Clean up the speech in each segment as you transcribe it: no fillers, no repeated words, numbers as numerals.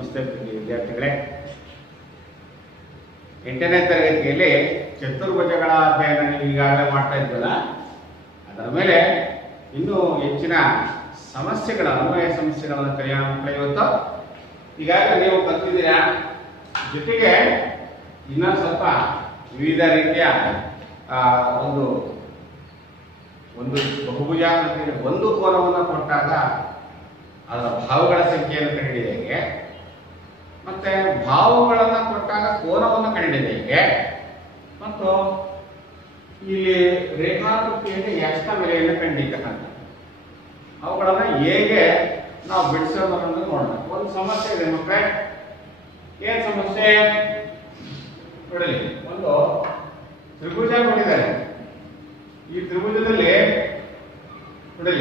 ನಮಸ್ತೆ ವಿದ್ಯಾರ್ಥಿಗಳೇ. 8ನೇ ತರಗತಿಯಲ್ಲಿ ಚತುರ್ಭುಜಗಳ ಅಧ್ಯಯನ ನೀವು ಈಗಾಗಲೇ ಮಾಡ್ತಾ ಇದ್ವಲ್ಲ, ಅದರ ಮೇಲೆ ಇನ್ನೂ ಹೆಚ್ಚಿನ ಸಮಸ್ಯೆಗಳ ಅನ್ವಯ ಸಮಸ್ಯೆಗಳನ್ನು ಕಲಿಯೋಣ ಮಕ್ಕಳು. ಇವತ್ತು ಈಗಾಗಲೇ ನೀವು ಕಲಿತಿದ್ದೀರಾ, ಜೊತೆಗೆ ಇನ್ನೊಂದು ಸ್ವಲ್ಪ ವಿವಿಧ ರೀತಿಯ ಒಂದು ಬಹುಭುಜ ಒಂದು ಕೋನವನ್ನು ಕೊಟ್ಟಾಗ ಅದರ ಭಾವಗಳ ಸಂಖ್ಯೆಯನ್ನು ಕಂಡುಹಿಡಿಯೋದು ಹೇಗೆ, ಮತ್ತೆ ಭಾವಗಳನ್ನು ಕೊಟ್ಟಾಗ ಕೋನವನ್ನು ಕಂಡುಹಿಡಿಯೋದು ಹೇಗೆ, ಮತ್ತು ಇಲ್ಲಿ ರೇಖಾಕೃತಿಯಲ್ಲಿ ಎಕ್ಸ್ ನ ಬೆಲೆಯನ್ನು ಕಂಡುಹಿಡಿಯತಕ್ಕಂಥ ಅವುಗಳನ್ನು ಹೇಗೆ ನಾವು ಬಿಡಿಸೋದು ಅನ್ನೋದು ನೋಡೋಣ. ಒಂದು ಸಮಸ್ಯೆ ಇದೆ ಮಕ್ಕಳೇ. ಏನ್ ಸಮಸ್ಯೆ ನೋಡಿ, ಒಂದು ತ್ರಿಭುಜ ಕೊಟ್ಟಿದ್ದಾರೆ. ಈ ತ್ರಿಭುಜದಲ್ಲಿ ನೋಡಿ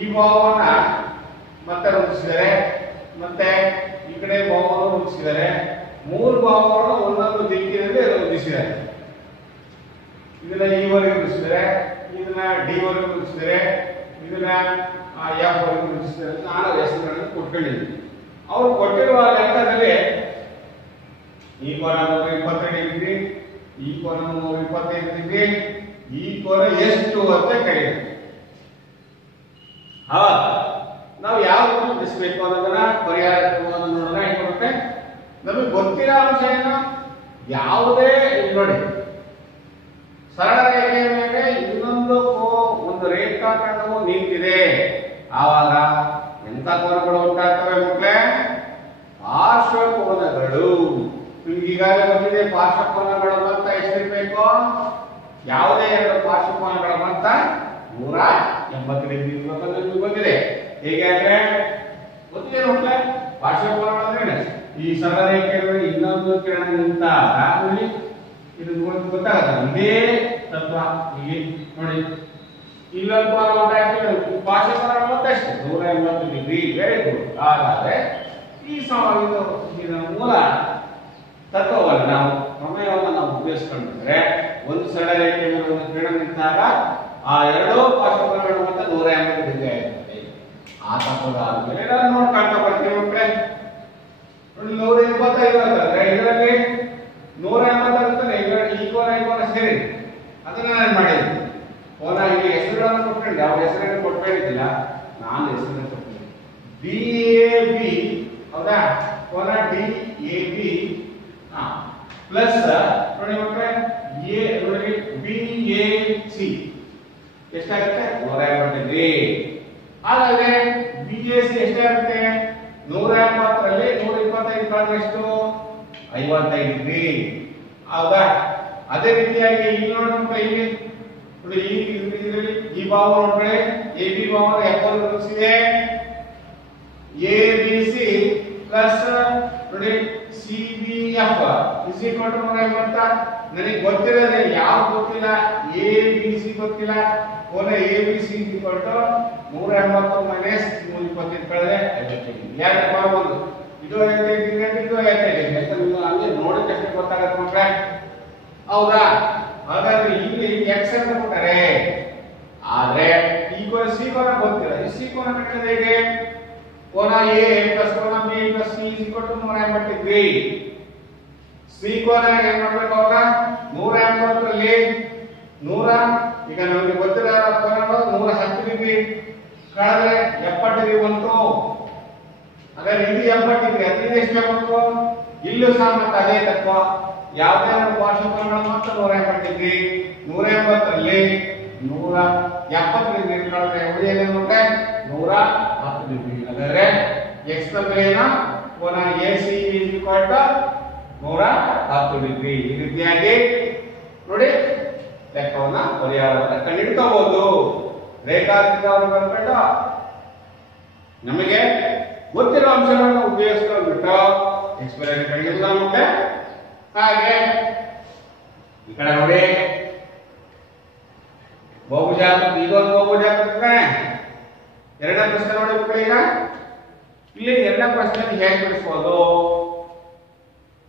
ಈ ಭಾವವನ್ನ ಮತ್ತೆ ರೂಪಿಸಿದರೆ, ಮತ್ತೆ ಈ ಕಡೆ ಭಾವವನ್ನು ರೂಪಿಸಿದರೆ, ಮೂರು ಭಾವಗಳನ್ನು ಒಂದೊಂದು ದಿಕ್ಕಿನಲ್ಲಿ ರೂಪಿಸಿದ್ದಾರೆ. ಇದನ್ನ ಈ ವರೆಗೆ ರೂಪಿಸಿದರೆ, ಇದನ್ನ ಡಿ ವರೆಗೆ ರೂಪಿಸಿದರೆ, ಇದನ್ನ ಎಫ್ ವರೆಗೆ ರೂಪಿಸಿದರೆ, ನಾನು ಹೆಸರುಗಳನ್ನು ಕೊಟ್ಕೊಂಡಿದ್ದೀನಿ. ಅವರು ಕೊಟ್ಟಿರುವ ಲೆಕ್ಕದಲ್ಲಿ ಈ ಕೋನ 122 ಡಿಗ್ರಿ, ಈ ಕೋನ 125 ಡಿಗ್ರಿ, ಈ ಕೋನ ಎಷ್ಟು ಅಂತ ಕರೀತಾರೆ. ನಾವು ಯಾವ ಬಿಡಿಸಬೇಕು ಅನ್ನೋದನ್ನ ಪರಿಹಾರ ನೋಡೋಣ. ಹೇಗೆ ನಮಗೆ ಗೊತ್ತಿರೋ ಅಂಶ ಏನು, ಯಾವುದೇ ನೋಡಿ ಸರಳ ರೇಖೆಯ ಮೇಲೆ ಇನ್ನೊಂದು ಒಂದು ರೇಖಾಖಂಡವು ನಿಂತಿದೆ, ಆವಾಗ ಎಂತ ಕೋನಗಳು ಉಂಟಾಗ್ತವೆ ಮಕ್ಕಳೇ? ಪಾರ್ಶ್ವಕೋನಗಳು. ಈಗಾಗಲೇ ಬಂದಿದೆ ಪಾರ್ಶ್ವಕೋನಗಳ ಮೊತ್ತ ಎಷ್ಟಿರ್ಬೇಕು? ಯಾವುದೇ ಎರಡು ಪಾರ್ಶ್ವಕೋನಗಳ ಮೊತ್ತ 180 ಡಿಗ್ರಿ ಇರಬೇಕಂತ ಬಂದಿದೆ. ಹೇಗೆ ಅಂದ್ರೆ ಗೊತ್ತಿದೆ ಮಕ್ಕಳೇ, ಪಾರ್ಶ್ವಕೋನಗಳು ಅಂದ್ರೆ ಈ ಸರಳ ರೇಖೆಯಲ್ಲಿ ಇನ್ನೊಂದು ಕಿರಣ ನಿಂತಾಗ ಇದು ಗೊತ್ತಾಗತ್ತೆ. ಇದೇ ತತ್ವ ಇಲ್ಲಿ ನೋಡಿ, ಇಲ್ಲೊಂದು ಕೋನ ಉಂಟಾಗ್ತದೆ, ಪಾರ್ಶ್ವಕೋನ ಮೊತ್ತ ಎಷ್ಟು? 180 ಡಿಗ್ರಿ. Very good. ಹಾಗಾದ್ರೆ ಈ ಮೂಲ ತತ್ವವನ್ನು ನಾವು ಪ್ರಮೇಯವನ್ನು ನಾವು ಉಪಯೋಗಿಸ್ಕೊಂಡ್ರೆ, ಒಂದು ಸರಳ ರೇಖೆ ಮೇಲೆ ಒಂದು ಕಿರಣ ನಿಂತಾಗ ಆ ಎರಡೂ ಪಾರ್ಶ್ವಕೋನಗಳ ಮೊತ್ತ 180 ಡಿಗ್ರಿ ಆಗಿರುತ್ತೆ. ಆ ತತ್ವದ ಆದ್ಮೇಲೆ ನಾವು ನೋಡ್ಕೊಳ್ತಾ ಬರ್ತೀವಿ ಮಕ್ಕಳೇ. ನೋಡಿ 185 ಅಂತಂದ್ರೆ ಇದರಲ್ಲಿ 180 ಆಗುತ್ತದೆ. ಈ ಕೋನ ಸೇರಿ ಅದನ್ನ ನಾನು ಮಾಡಿದ್ದೀನಿ. ಕೋನ ಇಲ್ಲಿ ಹೆಸರುಗಳನ್ನು ಕೊಟ್ಕೊಂಡೆ, ಅವ್ರ ಹೆಸರನ್ನು ಕೊಟ್ಕೊಂಡಿದ್ದಿಲ್ಲ, ನಾನು ಹೆಸರನ್ನು ಕೊಟ್ಟಿದ್ದೆ. DAB ಹೌದಾ? ಕೋನ DAB ಪ್ಲಸ್ ನೋಡಿ ಮಕ್ಕಳೇ ನೋಡಿ BAC ಎಷ್ಟಾಗುತ್ತೆ? 180 ಡಿಗ್ರಿ. ಹಾಗಾದ್ರೆ BAC ಎಷ್ಟಾಗುತ್ತೆ? 180ರಲ್ಲಿ 125 ಕಳೆದ್ರೆ ಎಷ್ಟು? 55 ಡಿಗ್ರಿ. ಹೌದಾ? ಅದೇ ರೀತಿಯಾಗಿ ಇಲ್ಲಿ ನೋಡಿ ಮಕ್ಕಳೇ, ಇಲ್ಲಿ ನೋಡಿ ಇದರಲ್ಲಿ ಈ ಭಾವ ನೋಡ್ರೆ AB ಭಾವನ F ರೂಪಿಸಿದೆ. ABC ಪ್ಲಸ್ ನೋಡಿ CBF ಇಸ್ ಈಕ್ವಲ್ ಟು 180. ನನಗೆ ಗೊತ್ತಿರೋದೇ ಯಾವ್ದು ಗೊತ್ತಿಲ್ಲ, ABC ಗೊತ್ತಿಲ್ಲ. ಕೋನ ABC is equal to 180 minus 125 ಕಳೆದ್ರೆ 55. ಎರಡು ಕೋನ ಒಂದು, ಇದು 55 ಡಿಗ್ರಿ, ಇದು 55 ಡಿಗ್ರಿ ಅಂತ ನೀವು ಅಲ್ಲಿ ನೋಡಿದಷ್ಟೇ ಗೊತ್ತಾಗತ್ತೆ ಮಕ್ಕಳೇ. ಹೌದಾ? ಹಾಗಾದ್ರೆ ಇಲ್ಲಿ x ಅಂತ ಕೊಟ್ಟರೆ, ಆದ್ರೆ ಈ ಕೋನ C ಕೋನ ಗೊತ್ತಿಲ್ಲ. ಈ C ಕೋನ ಕಂಡುಹಿಡಿಯೋದು ಹೇಗೆ? ಕೋನ A ಪ್ಲಸ್ ಕೋನ B plus C is equal to 180 degree. C ಕೋನ ಏನ್ ಮಾಡಬೇಕು? ಅವಾಗ 180ರಲ್ಲಿ 100, ಈಗ ನಮಗೆ ಗೊತ್ತಿರೋ ಕೋನಗಳು 110 ಡಿಗ್ರಿ ಕಳೆದ್ರೆ 70 ಡಿಗ್ರಿ ಬಂತು. ಹಾಗಾದ್ರೆ ಇದು 70 ಡಿಗ್ರಿ, ಅದ್ರಿಂದ ಎಷ್ಟು ಬಂತು? ಇಲ್ಲೂ ಸಹ ಮತ್ತೆ ಅದೇ ತತ್ವ. ಯಾವುದೇ ಒಂದು ಪಾರ್ಶ್ವಕೋನಗಳ ಮೊತ್ತ 180 ಡಿಗ್ರಿ. 180ರಲ್ಲಿ 170 ಡಿಗ್ರಿ ಕಳೆದ್ರೆ ಉಳಿಯೋದೇ ಮತ್ತೆ 110 ಡಿಗ್ರಿ. ಹಾಗಾದ್ರೆ x ನ ಬೆಲೆಯನ್ನು ಕೋನ AC is equal to 110 degree. ಈ ರೀತಿಯಾಗಿ ನೋಡಿ ಲೆಕ್ಕವನ್ನ ಪರಿಹಾರವನ್ನು ಕಂಡುಹಿಡ್ಕೋಬಹುದು. ರೇಖಾಚಿತ್ರವನ್ನು ಬರ್ಕೊಂಡು ನಮಗೆ ಗೊತ್ತಿರೋ ಅಂಶಗಳನ್ನು ಉಪಯೋಗಿಸ್ಕೊಂಡ್ಬಿಟ್ಟು ಎಕ್ಸ್ಪೆರಿಮೆಂಟ್ ಕಂಡುಹಿಡಿದ. ಹಾಗೆ ಈ ಕಡೆ ನೋಡಿ ಬಹುಭುಜಾಕೃತಿ, ಇದೊಂದು ಬಹುಭುಜಾಕೃತಿ. ಎರಡನೇ ಪ್ರಶ್ನೆ ನೋಡಿ ಮಕ್ಕಳೇ. ಈಗ ಇಲ್ಲಿ ಎರಡನೇ ಪ್ರಶ್ನೆ ಹೇಗೆ ಬಿಡಿಸಬಹುದು?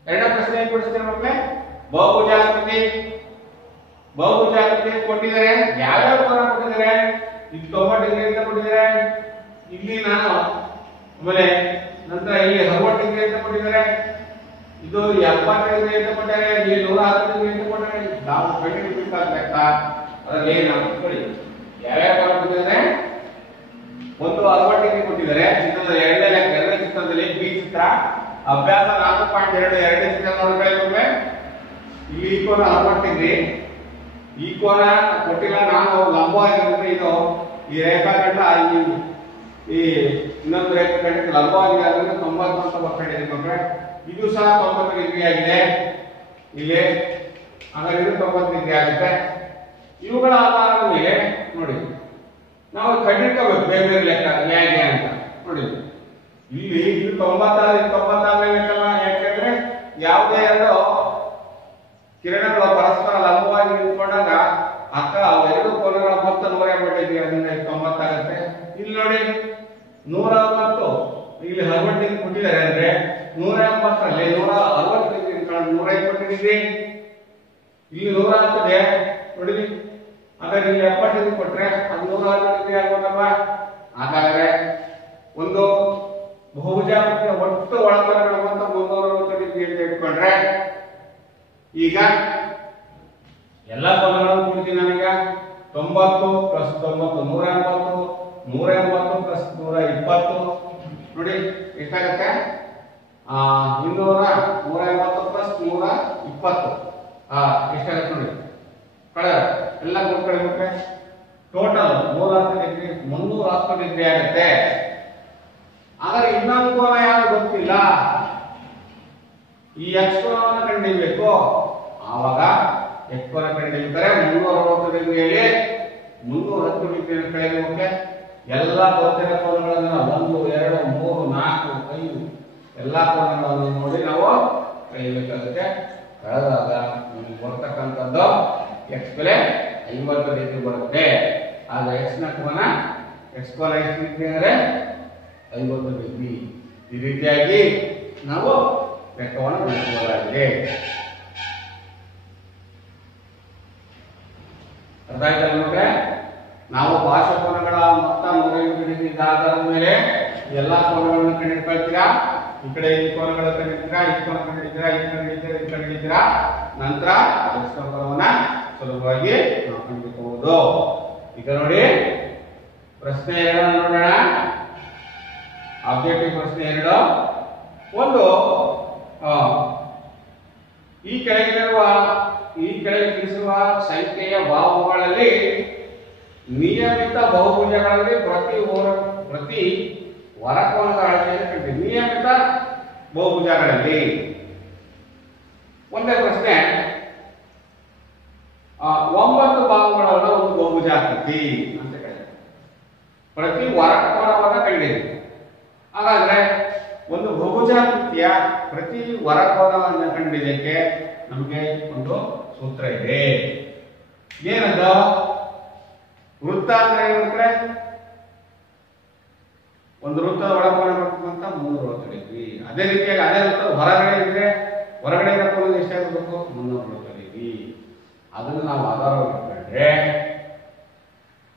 ಎರಡನೇ ಪ್ರಶ್ನೆ ಹೇಗೆ ಬಿಡಿಸ್ತೇವೆ ಮಕ್ಕಳೇ? ಬಹುಭುಜಾಕೃತಿ ಕೊಟ್ಟಿದ್ದಾರೆ. ಯಾವ್ಯಾವ ಕೋನ ಕೊಟ್ಟಿದ್ದಾರೆ? ಇದು 90 ಡಿಗ್ರಿ ಅಂತ ಕೊಟ್ಟಿದ್ದಾರೆ. ಇಲ್ಲಿ ನಾನು ಆಮೇಲೆ ನಂತರ ಇಲ್ಲಿ 60 ಡಿಗ್ರಿ ಅಂತ ಕೊಟ್ಟಿದ್ದಾರೆ, ಇದು 70 ಡಿಗ್ರಿ ಅಂತ ಕೊಟ್ಟಾರೆ, ಇಲ್ಲಿ 110 ಡಿಗ್ರಿ ಅಂತ ಕೊಟ್ಟಾರೆ. ನಾವು ಕಂಡುಹಿಡಿಯಬೇಕಾದ ಲೆಕ್ಕ ಅದರಲ್ಲಿ ನಾವು ನೋಡಿ ಯಾವ್ಯಾವ ಕೊಟ್ಟಿದ್ದಾರೆ. ಒಂದು 60 ಡಿಗ್ರಿ ಕೊಟ್ಟಿದ್ದಾರೆ, ಚಿತ್ರದ ಎರಡನೇ ಲೆಕ್ಕ, ಎರಡನೇ ಚಿತ್ರದಲ್ಲಿ ಬಿ ಚಿತ್ರ ಅಭ್ಯಾಸ 4.2 ಎರಡನೇ ಚಿತ್ರ ನೋಡ್ಕೊಳ್ಳಿ. ಇಲ್ಲಿ ಈ ಕೋನ 60 ಡಿಗ್ರಿ, ಈ ಕೋನ ಕೊಟ್ಟಿಲ್ಲ, ನಾನು ಲಂಬವಾಗಿರುತ್ತೆ. ಇದು ಈ ರೇಖಾಖಂಡ ಈ ಇನ್ನೊಂದು ರೇಖಾಖಂಡಕ್ಕೆ ಲಂಬವಾಗಿದೆ, ಅದರಿಂದ 90 ಅಂತ ಬರ್ಕೊಂಡಿದೆ. ಇದು ಸಹ 90 ಡಿಗ್ರಿ ಆಗಿದೆ ಇಲ್ಲಿ, ಹಾಗಾದ್ರೆ ಇದು 90 ಡಿಗ್ರಿ ಆಗುತ್ತೆ. ಇವುಗಳ ಆಧಾರದ ಮೇಲೆ ನೋಡಿ ನಾವು ಕಂಡುಹಿಡ್ಕೋಬೇಕು ಬೇರೆ ಬೇರೆ ಲೆಕ್ಕ ಹೇಗೆ ಅಂತ ನೋಡಿ. ಇಲ್ಲಿ ಇದು 96 ಲೆಕ್ಕಲ್ಲ, ಯಾಕೆಂದ್ರೆ ಯಾವುದೇ ಎರಡು ಕಿರಣಗಳು ಪರಸ್ಪರ ಲಂಬವಾಗಿ ನಿಂತ್ಕೊಂಡಾಗ ಅಥವಾ ಎರಡು ಕೋನಗಳ ಮೊತ್ತ 180 ಡಿಗ್ರಿ, ಅದರಿಂದ 90 ಆಗುತ್ತೆ. ಇಲ್ಲಿ ನೋಡಿ 160, ಇಲ್ಲಿ 60 ಡಿಗ್ರಿ ಕೊಟ್ಟಿದ್ದಾರೆ ಅಂದ್ರೆ 180ರಲ್ಲಿ 160 ಡಿಗ್ರಿ 120 ಡಿಗ್ರಿ, ಇಲ್ಲಿ 110 ಇದೆ ನೋಡಿ. ಹಾಗಾದ್ರೆ ಇಲ್ಲಿ 70 ಡಿಗ್ರಿ ಕೊಟ್ರೆ ಅದು 160 ಡಿಗ್ರಿ ಆಗೋದಲ್ವಾ. ಹಾಗಾದ್ರೆ ಒಂದು ಬಹುಭುಜಾಕೃತಿಯ ಒಟ್ಟು ಒಳಕೋನಗಳ ಮೊತ್ತ 360 ಡಿಗ್ರಿ ಅಂತ ಇಟ್ಕೊಂಡ್ರೆ ಈಗ ಎಲ್ಲ ಕೋನಗಳನ್ನು ಕೂಡಿಸಿ ನನಗ 90 ಪ್ಲಸ್ 90 180, 180 ಪ್ಲಸ್ 120 ನೋಡಿ ಎಷ್ಟಾಗತ್ತೆ. 180 ಪ್ಲಸ್ 120 ಎಷ್ಟಾಗತ್ತೆ ನೋಡಿ. ಕಳೆ ಎಲ್ಲ ಕೂಡ್ಕೊಳ್ಬೇಕು. ಟೋಟಲ್ 110 ಡಿಗ್ರಿ 310 ಡಿಗ್ರಿ ಆಗುತ್ತೆ. ಆದರೆ ಇನ್ನೊಂದು ಕೋನ ಯಾರು ಗೊತ್ತಿಲ್ಲ, ಈ ಎಕ್ಸ್ ಕೋನವನ್ನು ಕಂಡುಹಿಡಿಯಬೇಕು. ಆವಾಗ ಎಕ್ಸ್ ಕೋನ ಕಂಡುಹಿಡಿಯುತ್ತಾರೆ 360 ಡಿಗ್ರಿಯಲ್ಲಿ 310 ಡಿಗ್ರಿ ಕಳೆಯಬೇಕು. ಎಲ್ಲ ಗೊತ್ತಿರೋ ಕೋನಗಳನ್ನು 1, 2, 3, 4, 5 ಎಲ್ಲ ಕೋನಗಳನ್ನು ನೋಡಿ ನಾವು ಕಳೆಯಬೇಕಾಗುತ್ತೆ. ಕಳೆದಾಗ ನಮಗೆ ಬರ್ತಕ್ಕಂಥದ್ದು ಎಕ್ಸ್ ಬೆಲೆ 50 ಡಿಗ್ರಿ ಬರುತ್ತೆ. ಆಗ ಎಕ್ಸ್ ಕೋನ ಎಷ್ಟು ಡಿಗ್ರಿ ಅಂದರೆ 50 ಡಿಗ್ರಿ. ಈ ರೀತಿಯಾಗಿ ನಾವು ಲೆಕ್ಕವನ್ನು ಬಿಡಿಸಬಹುದಾಗಿದೆ. ಅರ್ಥ ಆಯ್ತಲ್ಲ ನೋಡ್ರೆ, ನಾವು ಪಾರ್ಶ್ವಕೋನಗಳ ಮೊತ್ತ 180 ಡಿಗ್ರಿ ಆಧಾರದ ಮೇಲೆ ಎಲ್ಲಾ ಕೋನಗಳನ್ನು ಕಂಡುಹಿಡ್ಕೊಳ್ತೀರಾ. ಈ ಕಡೆ ಈ ಕೋನಗಳನ್ನು ಕಂಡುಹಿಡ್ತೀರಾ, ಈ ಕೋನ ಕಂಡುಹಿಡ್ತೀರಾ, ಈ ಕಂಡುಹಿಡ್ತೀರಾ, ಈ ಕಂಡುಹಿಡ್ತೀರಾ. ನಂತರ ಕೋನವನ್ನ ಸುಲಭವಾಗಿ ನಾವು ಕಂಡುಹಿಡಿಯಬಹುದು. ಈಗ ನೋಡಿ ಪ್ರಶ್ನೆ 2 ನೋಡೋಣ. ಆಬ್ಜೆಕ್ಟಿವ್ ಪ್ರಶ್ನೆ 2. ಒಂದು ಈ ಕೆಳಗೆ ತಿಳಿಸಿರುವ ಸಂಖ್ಯೆಯ ಬಾಹುಗಳಲ್ಲಿ ನಿಯಮಿತ ಬಹುಭುಜಗಳಲ್ಲಿ ಪ್ರತಿ ವರಕೋನದ ಅಳತೆಯನ್ನು ಕಂಡಿದೆ. ನಿಯಮಿತ ಬಹುಭುಜಗಳಲ್ಲಿ ಒಂದೇ ಪ್ರಶ್ನೆ, 9 ಬಾಹುಗಳ ಒಂದು ಬಹುಭುಜಾಕೃತಿ ಅಂತ ಹೇಳಿದೆ. ಪ್ರತಿ ವರಕೋನವನ್ನು ಕಂಡಿದೆ. ಹಾಗಾದ್ರೆ ಒಂದು ಬಹುಭುಜಾಕೃತಿಯ ಪ್ರತಿ ವರಕೋನವನ್ನು ಕಂಡಿದ್ದಕ್ಕೆ ನಮಗೆ ಒಂದು ಸೂತ್ರ ಇದೆ. ಏನದು? ವೃತ್ತ ಅಂದ್ರೆ ಏನಂದ್ರೆ ಒಂದು ವೃತ್ತದ ಒಳಕೋನ ಬರ್ತಕ್ಕಂಥ 360 ಡಿಗ್ರಿ. ಅದೇ ರೀತಿಯಾಗಿ ಅದೇ ವೃತ್ತ ಹೊರಗಡೆ ಇದ್ರೆ ಹೊರಗಡೆ ಕೋನ ಎಷ್ಟಾಗಬೇಕು? 360 ಡಿಗ್ರಿ. ಅದನ್ನು ನಾವು ಆಧಾರವಾಗಿ ಇಟ್ಕೊಂಡ್ರೆ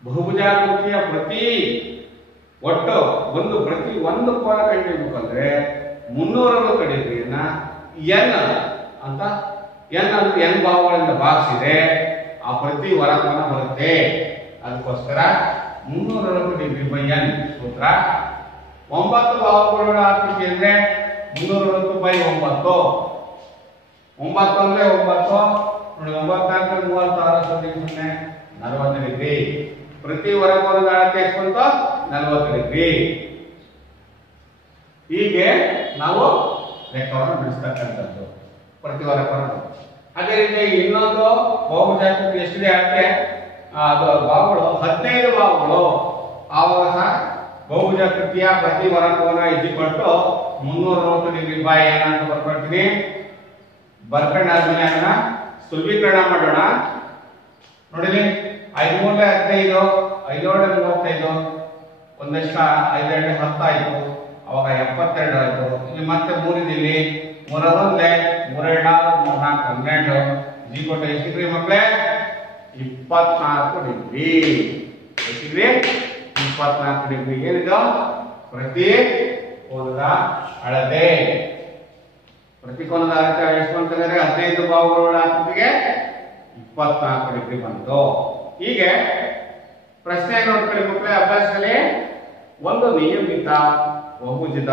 ಬಹುಭುಜಾಕೃತಿಯ ಪ್ರತಿ ಒಂದು ಕೋನ ಕಂಡುಹಿಡಿಯಬೇಕಂದ್ರೆ 360 ಡಿಗ್ರಿಯನ್ನ ಎನ್ ಅಂತ ಎನ್ ಬಾಹುಗಳಿಂದ ಭಾಗಿಸಿದೆ ಆ ಪ್ರತಿ ವರಕೋನ ಬರುತ್ತೆ. ಅದಕ್ಕೋಸ್ಕರ 360 ಡಿಗ್ರಿ ಬೈ ಎನ್ ಸೂತ್ರ. 9 ಬಾಹುಗಳ ಆಕೃತಿ ಅಂದ್ರೆ 360 ಬೈ 9. 9 ಅಂದ್ರೆ 9 ನೋಡಿ, 9 36 40 ಡಿಗ್ರಿ. ಪ್ರತಿ ವರಕೋನದ ಅಳತೆ ಎಷ್ಟು ಬಂತು? 40 ಡಿಗ್ರಿ. ಹೀಗೆ ನಾವು ಲೆಕ್ಕವನ್ನು ಬಿಡಿಸ್ತಕ್ಕಂಥದ್ದು ಪ್ರತಿ ವರಕೋನ. ಅದೇ ರೀತಿಯಾಗಿ ಇನ್ನೊಂದು ಬಹುಭುಜಾಕೃತಿ ಎಷ್ಟಿದೆ ಅಳತೆ, ಅದು ಬಾಹುಗಳು 15 ಬಾಹುಗಳು. ಆವಾಗ ಸಹ ಬಹುಭುಜಾಕೃತಿಯ ಪ್ರತಿ ವರಕೋನ ಇದ್ದಿಕೊಂಡು 360 ಡಿಗ್ರಿ ಬೈ ಎನ್ ಅಂತ ಬರ್ಕೊಳ್ತೀನಿ. ಬರ್ಕೊಂಡಾದ್ಮೇಲೆ ಅದನ್ನ ಸುಲಭೀಕರಣ ಮಾಡೋಣ. ನೋಡಿಲಿ, 5 3 15, 5 35, ಒಂದಷ್ಟ 5 2 10 ಆಯ್ತು. ಅವಾಗ 72 ಆಯ್ತು. ಇಲ್ಲಿ ಮತ್ತೆ 3 ಇಲ್ಲಿ 3 1 3 2 3 4 12 ಜೀಕೋಟ ಎಷ್ಟು ಡಿಗ್ರಿ ಮಕ್ಕಳೇ? 24 ಡಿಗ್ರಿ. ಎಷ್ಟು ಡಿಗ್ರಿ? 24 ಡಿಗ್ರಿ. ಏನಿದು? ಪ್ರತಿ ಕೋನದ ಅಳತೆ. ಪ್ರತಿ ಕೋನದ ಅಳತೆ ಎಷ್ಟು ಅಂತಂದ್ರೆ 15 ಬಾಹುಗಳ ಆಕೃತಿಗೆ 24 ಡಿಗ್ರಿ ಬಂತು. ಹೀಗೆ ಪ್ರಶ್ನೆ ನೋಡ್ಕೊಳ್ಳಿ ಮಕ್ಕಳೇ, ಅಭ್ಯಾಸದಲ್ಲಿ ಒಂದು ನಿಯಮಿತ ಬಹುಭುಜದ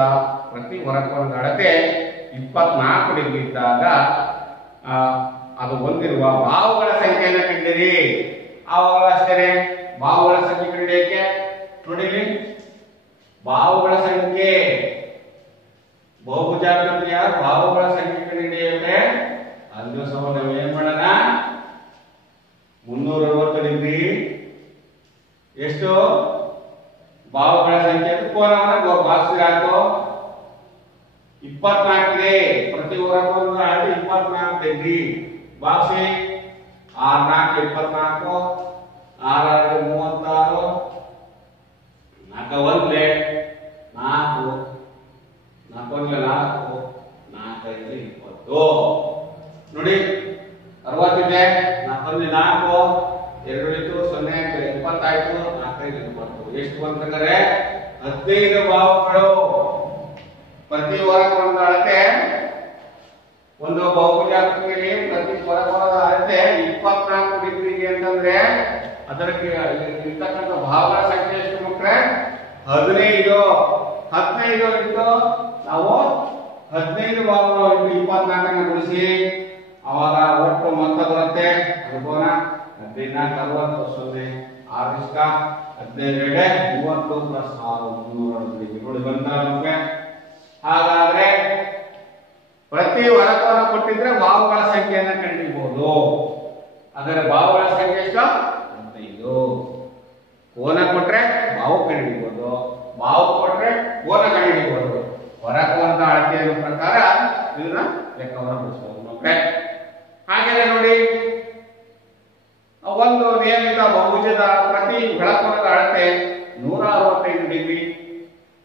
ಪ್ರತಿ ಹೊರಕೋನದ ಅಳತೆ 24 ಡಿಗ್ರಿ ಇದ್ದಾಗ ಅದು ಹೊಂದಿರುವ ಬಾಹುಗಳ ಸಂಖ್ಯೆಯನ್ನು ಕಂಡಿರಿ. ಆವಾಗ ಅಷ್ಟೇ ಬಾಹುಗಳ ಸಂಖ್ಯೆ ಕಂಡಿಡಿಯಕ್ಕೆ ನೋಡಿರಿ, ಬಾಹುಗಳ ಸಂಖ್ಯೆ ಬಹುಭುಜ ಬಾಹುಗಳ ಸಂಖ್ಯೆ ಕಂಡಿಡಿಯುತ್ತೆ. ಅದು ಸಹ ನಾವು ಏನ್ ಮಾಡೋಣ, 360 ಡಿಗ್ರಿ ಎಷ್ಟು ಬಾಹುಗಳ ಸಂಖ್ಯೆ ಕೋನವನ್ನು ಬಾಕ್ಸ್ ಹಾಕೋ 24 ಇದೆ. ಪ್ರತಿ ಹೊರಕೋನದ ಅಳತೆ 24 ಡಿಗ್ರಿ ಬಾಕ್ಸಿ. 6 4 24, 6 6 36, 4 1 4, 4 1 4, 4 5 20. ನೋಡಿ 60 ಇದೆ, 4 4, 2 ಇತ್ತು 0 ಆಯ್ತು 20 ಆಯ್ತು, 4 5 20. ಎಷ್ಟು ಅಂತಂದ್ರೆ 15 ಬಾಹುಗಳು. ಪ್ರತಿ ಹೊರಕೋನದ ಅಳತೆ ಒಂದು ಬಹುಭುಜಾಕೃತಿಯಲ್ಲಿ ಪ್ರತಿ ಹೊರಕೋನದ ಅಳತೆ 24 ಡಿಗ್ರಿಗೆ ಅಂತಂದ್ರೆ ಅದಕ್ಕೆ ಇರ್ತಕ್ಕಂಥ ಬಾಹುಗಳ ಸಂಖ್ಯೆ ಎಷ್ಟು ಮಕ್ಕಳೇ? 15. 15 ಇಂಟು ನಾವು 15 ಬಾಹುಗಳು ಇಂಟು 24 ಗುಣಿಸಿ ಅವಾಗ ಒಟ್ಟು ಮೊತ್ತ ಬರುತ್ತೆ. ಕೋನ 14 60 0 6 15 30 ಪ್ಲಸ್ 6 360 ಡಿಗ್ರಿ ನೋಡಿ ಬಂತ ನಮಗೆ. ಹಾಗಾದ್ರೆ ಪ್ರತಿ ಹೊರಕೋನ ಕೊಟ್ಟಿದ್ರೆ ಬಾಹುಗಳ ಸಂಖ್ಯೆಯನ್ನು ಕಂಡುಹಿಡಿಯಬಹುದು. ಅದರ ಬಾಹುಗಳ ಸಂಖ್ಯೆ ಎಷ್ಟು? 15. ಕೋನ ಕೊಟ್ರೆ ಬಾಹು ಕಂಡುಹಿಡಿಯಬಹುದು, ಬಾಹು ಕೊಟ್ರೆ ಕೋನ ಕಂಡುಹಿಡಿಯಬಹುದು. ಹೊರಕೋನದ ಅಳತೆಯ ಪ್ರಕಾರ ಇದನ್ನ ಲೆಕ್ಕವನ್ನು ಬಿಡಿಸಬಹುದು ಮಕ್ಕಳೇ. ಹಾಗೆಯೇ ನೋಡಿ, ಒಂದು ನಿಯಮಿತ ಬಹುಭುಜದ ಪ್ರತಿ ಒಳಕೋನದ ಅಳತೆ 165 ಡಿಗ್ರಿ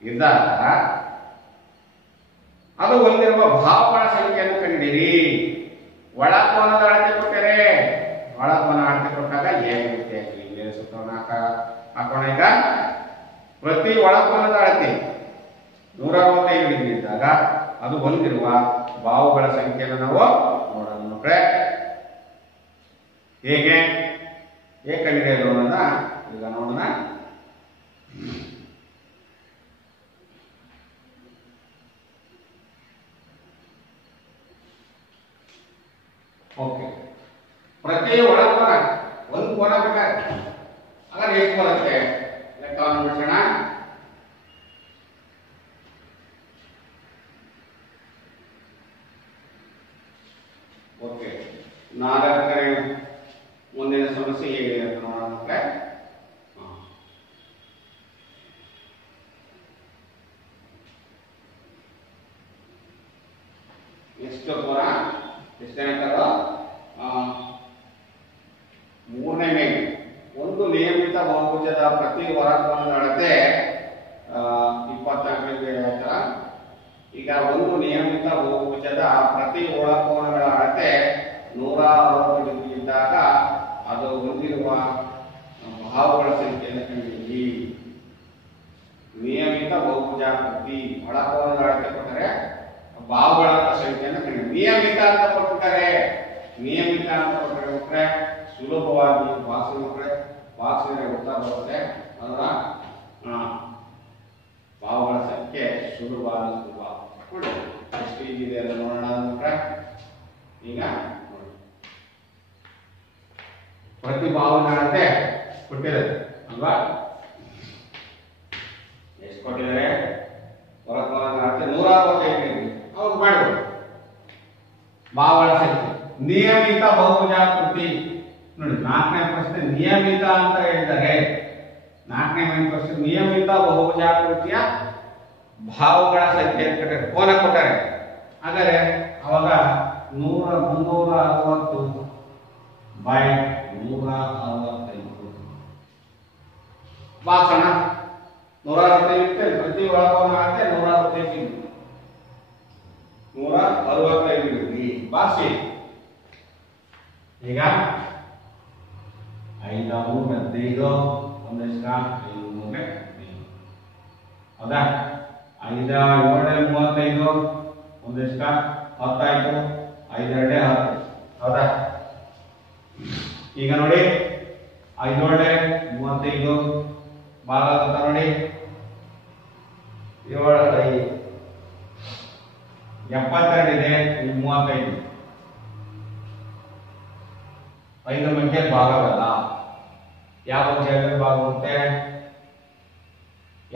ಇದ್ದಾಗ ಅದು ಹೊಂದಿರುವ ಬಾಹುಗಳ ಸಂಖ್ಯೆಯನ್ನು ಕಂಡಿರಿ. ಒಳಕೋನದ ಅಳತೆ ಕೊಟ್ಟರೆ ಒಳಕೋನ ಅಳತೆ ಕೊಟ್ಟಾಗ ಹೇಗಿರುತ್ತೆ ಹಾಕೋಣ. ಈಗ ಪ್ರತಿ ಒಳಕೋನದ ಅಳತೆ 165 ಡಿಗ್ರಿ ಇದ್ದಾಗ ಅದು ಹೊಂದಿರುವ ಬಾಹುಗಳ ಸಂಖ್ಯೆಯನ್ನು ನಾವು ನೋಡೋಣ ಮಕ್ಕಳೇ. ಹೇಗೆ ಕಂಡುಹಿಡಿಯಲು ಅನ್ನೋದನ್ನ ಈಗ ನೋಡೋಣ. ಓಕೆ, ಪ್ರತಿ ಒಳಕೋನ ಒಂದು ಕೋನ ಬೇಕಾದ್ರೆ ಹಾಗಾದ್ರೆ ಎಷ್ಟು ಬರುತ್ತೆ ಲೆಕ್ಕವನ್ನು ಬಿಡಿಸೋಣ. ಓಕೆ, 4ನೇ ಮುಂದಿನ ಸಮಸ್ಯೆ ಹೇಗಿದೆ ಅಂತ ನೋಡೋಣ ಮಕ್ಕಳೇ. ಎಷ್ಟು ಕೋನ ಎಷ್ಟೇನಂತಾರ 3ನೇ ಮೇಲೆ ಒಂದು ನಿಯಮಿತ ಬಹುಭುಜದ ಪ್ರತಿ ಹೊರಕೋನದ ಅಳತೆ 24 ಡಿಗ್ರಿ ಆಯ್ತಾ. ಈಗ ಒಂದು ನಿಯಮಿತ ಬಹುಭುಜದ ಪ್ರತಿ ಒಳಕೋನಗಳ ಅಳತೆ 160 ಡಿಗ್ರಿ ಇದ್ದಾಗ ಅದು ಹೊಂದಿರುವ ಬಾಹುಗಳ ಸಂಖ್ಯೆಯನ್ನು ಕಂಡುಹಿಡಿಯಿರಿ. ನಿಯಮಿತ ಬಹುಭುಜಾಕೃತಿ ಒಳಕೋನದ ಅಳತೆ ಕೊಟ್ಟರೆ ಬಾಹುಗಳ ಸಂಖ್ಯೆಯನ್ನು ಕಂಡುಹಿಡಿಯಿರಿ. ನಿಯಮಿತ ಅಂತ ಕೊಟ್ಟಿದ್ದಾರೆ, ನಿಯಮಿತ ಅಂತ ಕೊಟ್ಟರೆ ಸುಲಭವಾಗಿ ಬಾಕ್ಸಿನ ಉತ್ತರ ಬರುತ್ತೆ. ಅದರ ಬಾಹುಗಳ ಸಂಖ್ಯೆ ಸುಲಭ ನೋಡಿ ಎಷ್ಟು ಇದೆ ಅಂತ ನೋಡೋಣ ಮಕ್ಕಳೇ. ಈಗ ನೋಡಿ ಪ್ರತಿ ಬಾಹುವಿನ ಅಳತೆ ಕೊಟ್ಟಿದ್ದಾರೆ ಅಲ್ವಾ? ಎಷ್ಟು ಕೊಟ್ಟಿದ್ದಾರೆ? ಹೊರಕೋನದ ಅಳತೆ 165 ಡಿಗ್ರಿ. ಅವ್ರು ಮಾಡ್ಬೋದು ಬಾಹುಗಳ ಸಂಖ್ಯೆ ನಿಯಮಿತ ಬಹುಭುಜಾಕೃತಿ ನೋಡಿ. 4ನೇ ಪ್ರಶ್ನೆ ನಿಯಮಿತ ಅಂತ ಹೇಳಿದ್ದಾರೆ. 4ನೇ ಪ್ರಶ್ನೆ ನಿಯಮಿತ ಬಹುಭುಜಾಕೃತಿಯ ಬಾಹುಗಳ ಸಂಖ್ಯೆ ಕೋನ ಕೊಟ್ಟರೆ ಹಾಗಾದ್ರೆ ಅವಾಗ 360 ಬೈ 165 ಬಾಸಣ 165 ಪ್ರತಿ ಒಳಕೋನ ಆಗುತ್ತೆ 165 ಡಿಗ್ರಿ ಬಾಸಿ. ಈಗ 5 3 15 ಒಂದಷ್ಟು 5 ಹೌದಾ? ಐದ 7 35 ಒಂದೆಷ್ಟ 10 ಆಯ್ತು 5 2 10 ಹೌದಾ ಈಗ ನೋಡಿ 5 35 ಭಾಗ ಆಗುತ್ತಾ ನೋಡಿ 7 72 ಇದೆ 35 5 ಸಂಖ್ಯೆ ಭಾಗ ಆಗಲ್ಲ ಯಾವ ಸಂಖ್ಯೆ ಭಾಗ ಆಗುತ್ತೆ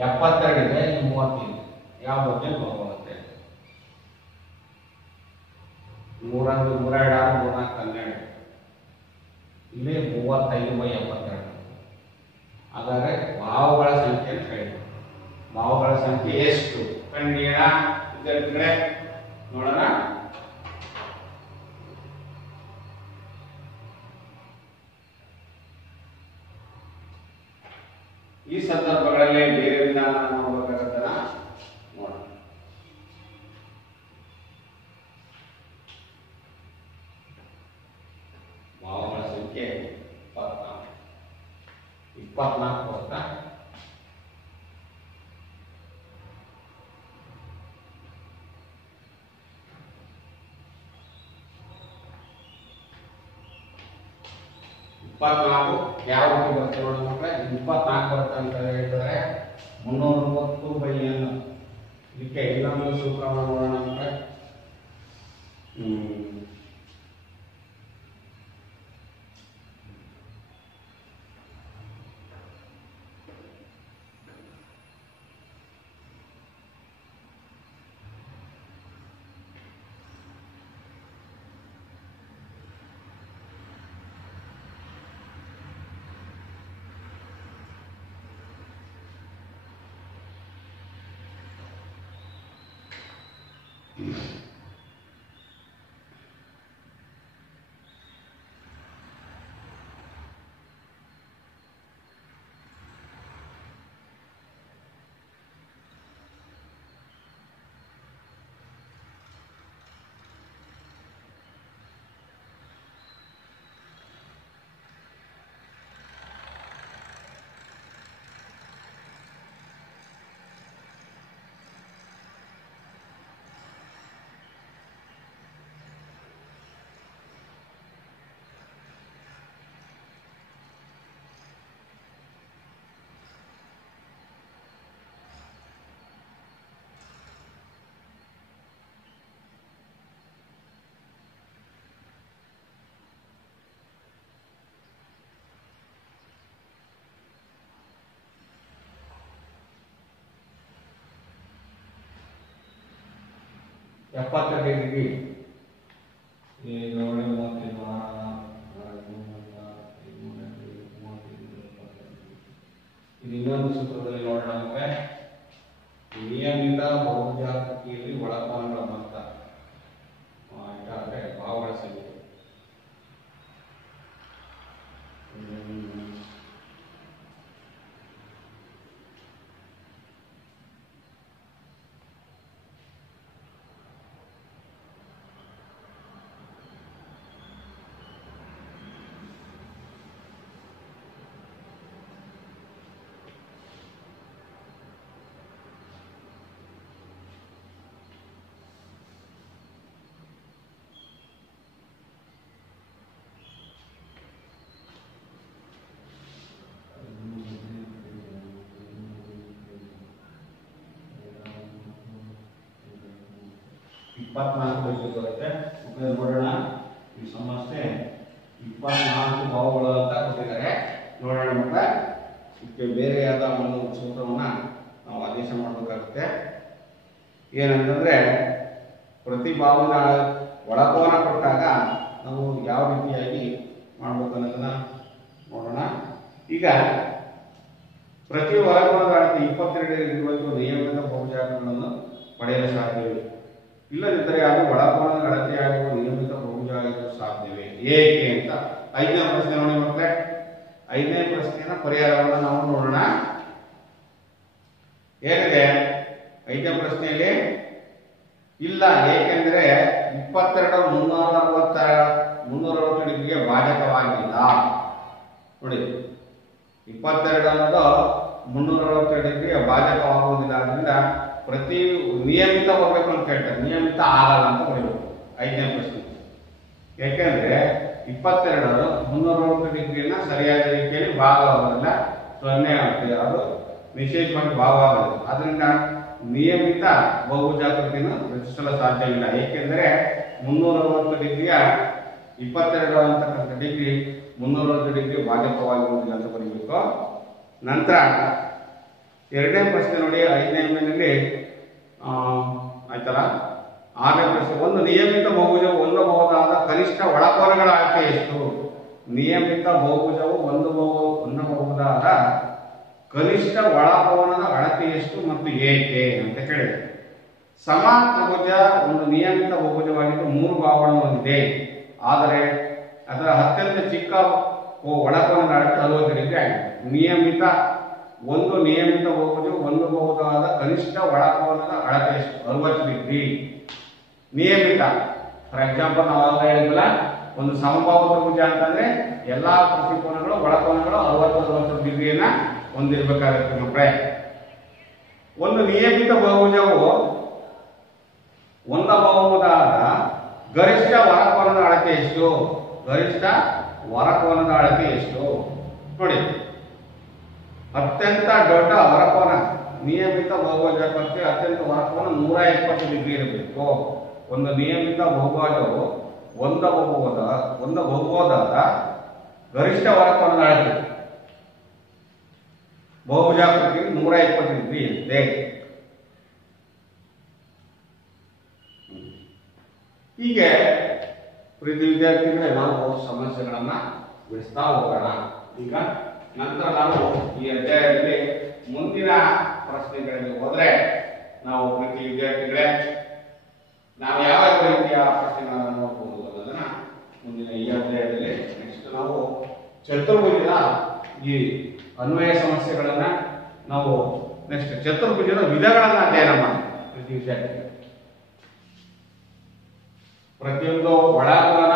72 ಇದೆ 35 ಯಾವ ಸಂಖ್ಯೆ ಭಾಗ ಆಗುತ್ತೆ 3 1 2 6 3 4 12 ಇಲ್ಲಿ 35/72 ಹಾಗಾದ್ರೆ ಭಾವಗಳ ಸಂಖ್ಯೆ ಹೇಳಿ ಭಾವಗಳ ಸಂಖ್ಯೆ ಎಷ್ಟು ಕಂಡುಹಿಡಿಯೋಣ ವಿದ್ಯಾರ್ಥಿಗಳೇ ನೋಡೋಣ ಈ ಸಂದರ್ಭಗಳಲ್ಲಿ ಬೇರೆ ವಿಧಾನ ನೋಡಬೇಕಾಗತ್ತನ ನೋಡೋಣ ಭಾವಗಳ ಸಂಖ್ಯೆ 24 ಗೊತ್ತಾ 24 ಯಾವ ರೀತಿ ಬರುತ್ತೆ ನೋಡಿ ಮಕ್ಕಳೇ 24 ಬರುತ್ತೆ ಅಂತ ಹೇಳಿದ್ರೆ 330/n ಇದಕ್ಕೆ ಇನ್ನೊಂದು ಸೂತ್ರವನ್ನು ನೋಡೋಣ ಮಕ್ಕಳೇ ಎಪ್ಪತ್ತು ಡಿಗ್ರಿ ಇದು ಇನ್ನೊಂದು ಸೂತ್ರದಲ್ಲಿ ನೋಡೋಣ ನಮಗೆ ನಿಯಮಿತ ಬಹುಜಾತಿಯಲ್ಲಿ ಒಳಕೋನಗಳ ಮೊತ್ತ ಇದಾದ್ರೆ ಭಾವಗಳ ಸಂಖ್ಯೆ ಬರುತ್ತೆ ನೋಡೋಣ ಈ ಸಮಸ್ಯೆ 24 ಭಾವಗಳು ಅಂತ ಕೊಟ್ಟಿದ್ದಾರೆ ನೋಡೋಣ ಮಕ್ಕಳ ಇದಕ್ಕೆ ಬೇರೆಯಾದ ಒಂದು ಸೂತ್ರವನ್ನ ನಾವು ಆದೇಶ ಮಾಡಬೇಕಾಗುತ್ತೆ ಏನಂತಂದ್ರೆ ಪ್ರತಿ ಭಾವನ ಒಳಕೋನ ಕೊಟ್ಟಾಗ ನಾವು ಯಾವ ರೀತಿಯಾಗಿ ಮಾಡಬೇಕು ಅನ್ನೋದನ್ನ ನೋಡೋಣ ಈಗ ಪ್ರತಿ ಒಳಕೋನದ ಅಳತೆ 22 ಇರುವಂತಹ ನಿಯಮಿತ ಬಹುಜಾತಿಗಳನ್ನು ಪಡೆಯಲು ಸಾಧ್ಯವಿದೆ ಇಲ್ಲದಿದ್ದರೆ ಅದು ಒಳಕೋನದ ಅಳತೆಯಾಗುವ ನಿಯಮಿತ ಬಹುಜಾತಿಗಳು ಸಾಧ್ಯವೇ ಏಕೆ ಅಂತ 5ನೇ ಪ್ರಶ್ನೆ ನೋಡಿ ಮಕ್ಕಳೇ 5ನೇ ಪ್ರಶ್ನೆಯ ಪರಿಹಾರವನ್ನು ನಾವು ನೋಡೋಣ ಏನಿದೆ 5ನೇ ಪ್ರಶ್ನೆಯಲ್ಲಿ ಇಲ್ಲ ಏಕೆಂದರೆ 22 360 ಡಿಗ್ರಿಗೆ ಭಾಜಕವಾಗಿಲ್ಲ ನೋಡಿ 22 ಅನ್ನೋದು 360 ಡಿಗ್ರಿಗೆ ಭಾಜಕವಾಗುವುದಿಲ್ಲ ಆದ್ದರಿಂದ ಪ್ರತಿ ನಿಯಮಿತ ಬರಬೇಕು ಅಂತ ಹೇಳ್ತಾರೆ, ನಿಯಮಿತ ಆಗಲ್ಲ ಅಂತ ಬರೀಬೇಕು 5ನೇ ಪ್ರಶ್ನೆ. ಯಾಕೆಂದ್ರೆ 22 360 ಡಿಗ್ರಿಯನ್ನ ಸರಿಯಾದ ರೀತಿಯಲ್ಲಿ ಭಾಗವಾಗಲ್ಲ, 0 ಆಗುತ್ತೆ, ಅದು ವಿಶೇಷವಾಗಿ ಭಾಗವಾಗಲ್ಲ. ಅದರಿಂದ ನಿಯಮಿತ ಬಹುಭುಜಾಕೃತಿಯನ್ನು ರಚಿಸಲು ಸಾಧ್ಯವಿಲ್ಲ. ಏಕೆಂದರೆ 360 ಡಿಗ್ರಿಯ 22 ಅಂತಕ್ಕಂಥ ಡಿಗ್ರಿ 360 ಡಿಗ್ರಿ ಭಾಜಕವಾಗಿರುವುದಿಲ್ಲ ಅಂತ ಬರೀಬೇಕು. ನಂತರ 2ನೇ ಪ್ರಶ್ನೆ ನೋಡಿ, 5ನೇ ನಲ್ಲಿ ಆಯ್ತಲ್ಲ. 6ನೇ ಪ್ರಶ್ನೆ, ಒಂದು ನಿಯಮಿತ ಬಹುಭುಜವು ಹೊಂದಬಹುದಾದ ಕನಿಷ್ಠ ಒಳಕೋನಗಳ ಅಳತೆ ಎಷ್ಟು? ನಿಯಮಿತ ಬಹುಭುಜವು ಹೊಂದಬಹುದಾದ ಕನಿಷ್ಠ ಒಳಕೋನದ ಅಳತೆ ಎಷ್ಟು ಮತ್ತು ಏಕೆ ಅಂತ ಕೇಳಿದೆ. ಸಮ ತ್ರಿಭುಜ ಒಂದು ನಿಯಮಿತ ಬಹುಭುಜವಾಗಿದ್ದು 3 ಬಾಹುಗಳನ್ನು ಹೊಂದಿದೆ. ಆದರೆ ಅದರ ಅತ್ಯಂತ ಚಿಕ್ಕ ಒಳಕೋನದ ಅಳತೆ 60 ಡಿಗ್ರಿ ಆಗಿದೆ. ಒಂದು ನಿಯಮಿತ ಬಹುಭುಜವು ಹೊಂದಬಹುದಾದ ಕನಿಷ್ಠ ಒಳಕೋನದ ಅಳತೆ ಎಷ್ಟು? 60 ಡಿಗ್ರಿ. ನಿಯಮಿತ, ಫಾರ್ ಎಕ್ಸಾಂಪಲ್ ನಾವು ಹೇಳಿದ್ವಲ್ಲ, ಒಂದು ಸಮಬಾಹು ತ್ರಿಭುಜ ಅಂತಂದ್ರೆ ಎಲ್ಲಾ ಪ್ರತಿಕೋನಗಳು ಒಳಕೋನಗಳು 60 ಡಿಗ್ರಿಯನ್ನ ಹೊಂದಿರಬೇಕಾಗುತ್ತೆ ಮಕ್ಕಳೇ. ಒಂದು ನಿಯಮಿತ ಬಹುಭುಜವು ಹೊಂದಬಹುದಾದ ಗರಿಷ್ಠ ಹೊರಕೋನದ ಅಳತೆ ಎಷ್ಟು? ಗರಿಷ್ಠ ಹೊರಕೋನದ ಅಳತೆ ಎಷ್ಟು ನೋಡಿ. ಅತ್ಯಂತ ದೊಡ್ಡ ಹೊರಕೋನ ನಿಯಮಿತ ಬಹುಭುಜಕ್ಕೆ ಅತ್ಯಂತ ಹೊರಕೋನ 120 ಡಿಗ್ರಿ ಇರಬೇಕು. ಒಂದು ನಿಯಮಿತ ಬಹುಭುಜವು ಹೊಂದಬಹುದಾದ ಗರಿಷ್ಠ ಹೊರಕೋನದ ಅಳತೆ ಬಹುಭುಜಾಕೃತಿ 120 ಡಿಗ್ರಿ ಇರುತ್ತೆ. ಹೀಗೆ ಪ್ರೀತಿ ವಿದ್ಯಾರ್ಥಿಗಳೇ, ನಾವು ಸಮಸ್ಯೆಗಳನ್ನ ಬಿಡಿಸ್ತಾ ಹೋಗೋಣ. ಈಗ ನಂತರ ನಾವು ಈ ಅಧ್ಯಾಯದಲ್ಲಿ ಮುಂದಿನ ಪ್ರಶ್ನೆಗಳಿಗೆ ಹೋದ್ರೆ ನಾವು ಪ್ರೀತಿ ವಿದ್ಯಾರ್ಥಿಗಳೇ ನಾವು ಯಾವ ರೀತಿಯ ಪ್ರಶ್ನೆಗಳನ್ನು ನೋಡಬಹುದು ಅನ್ನೋದನ್ನ ಮುಂದಿನ ಈ ಅಧ್ಯಾಯದಲ್ಲಿ ನೆಕ್ಸ್ಟ್ ನಾವು ಚತುರ್ಭುಜದ ಈ ಅನ್ವಯ ಸಮಸ್ಯೆಗಳನ್ನ ನಾವು ನೆಕ್ಸ್ಟ್ ಚತುರ್ಭುಜದ ವಿಧಗಳನ್ನ ಅಧ್ಯಯನ ಮಾಡಿ ಪ್ರೀತಿ ವಿದ್ಯಾರ್ಥಿಗಳು. ಪ್ರತಿಯೊಂದು ಒಳಕೋನ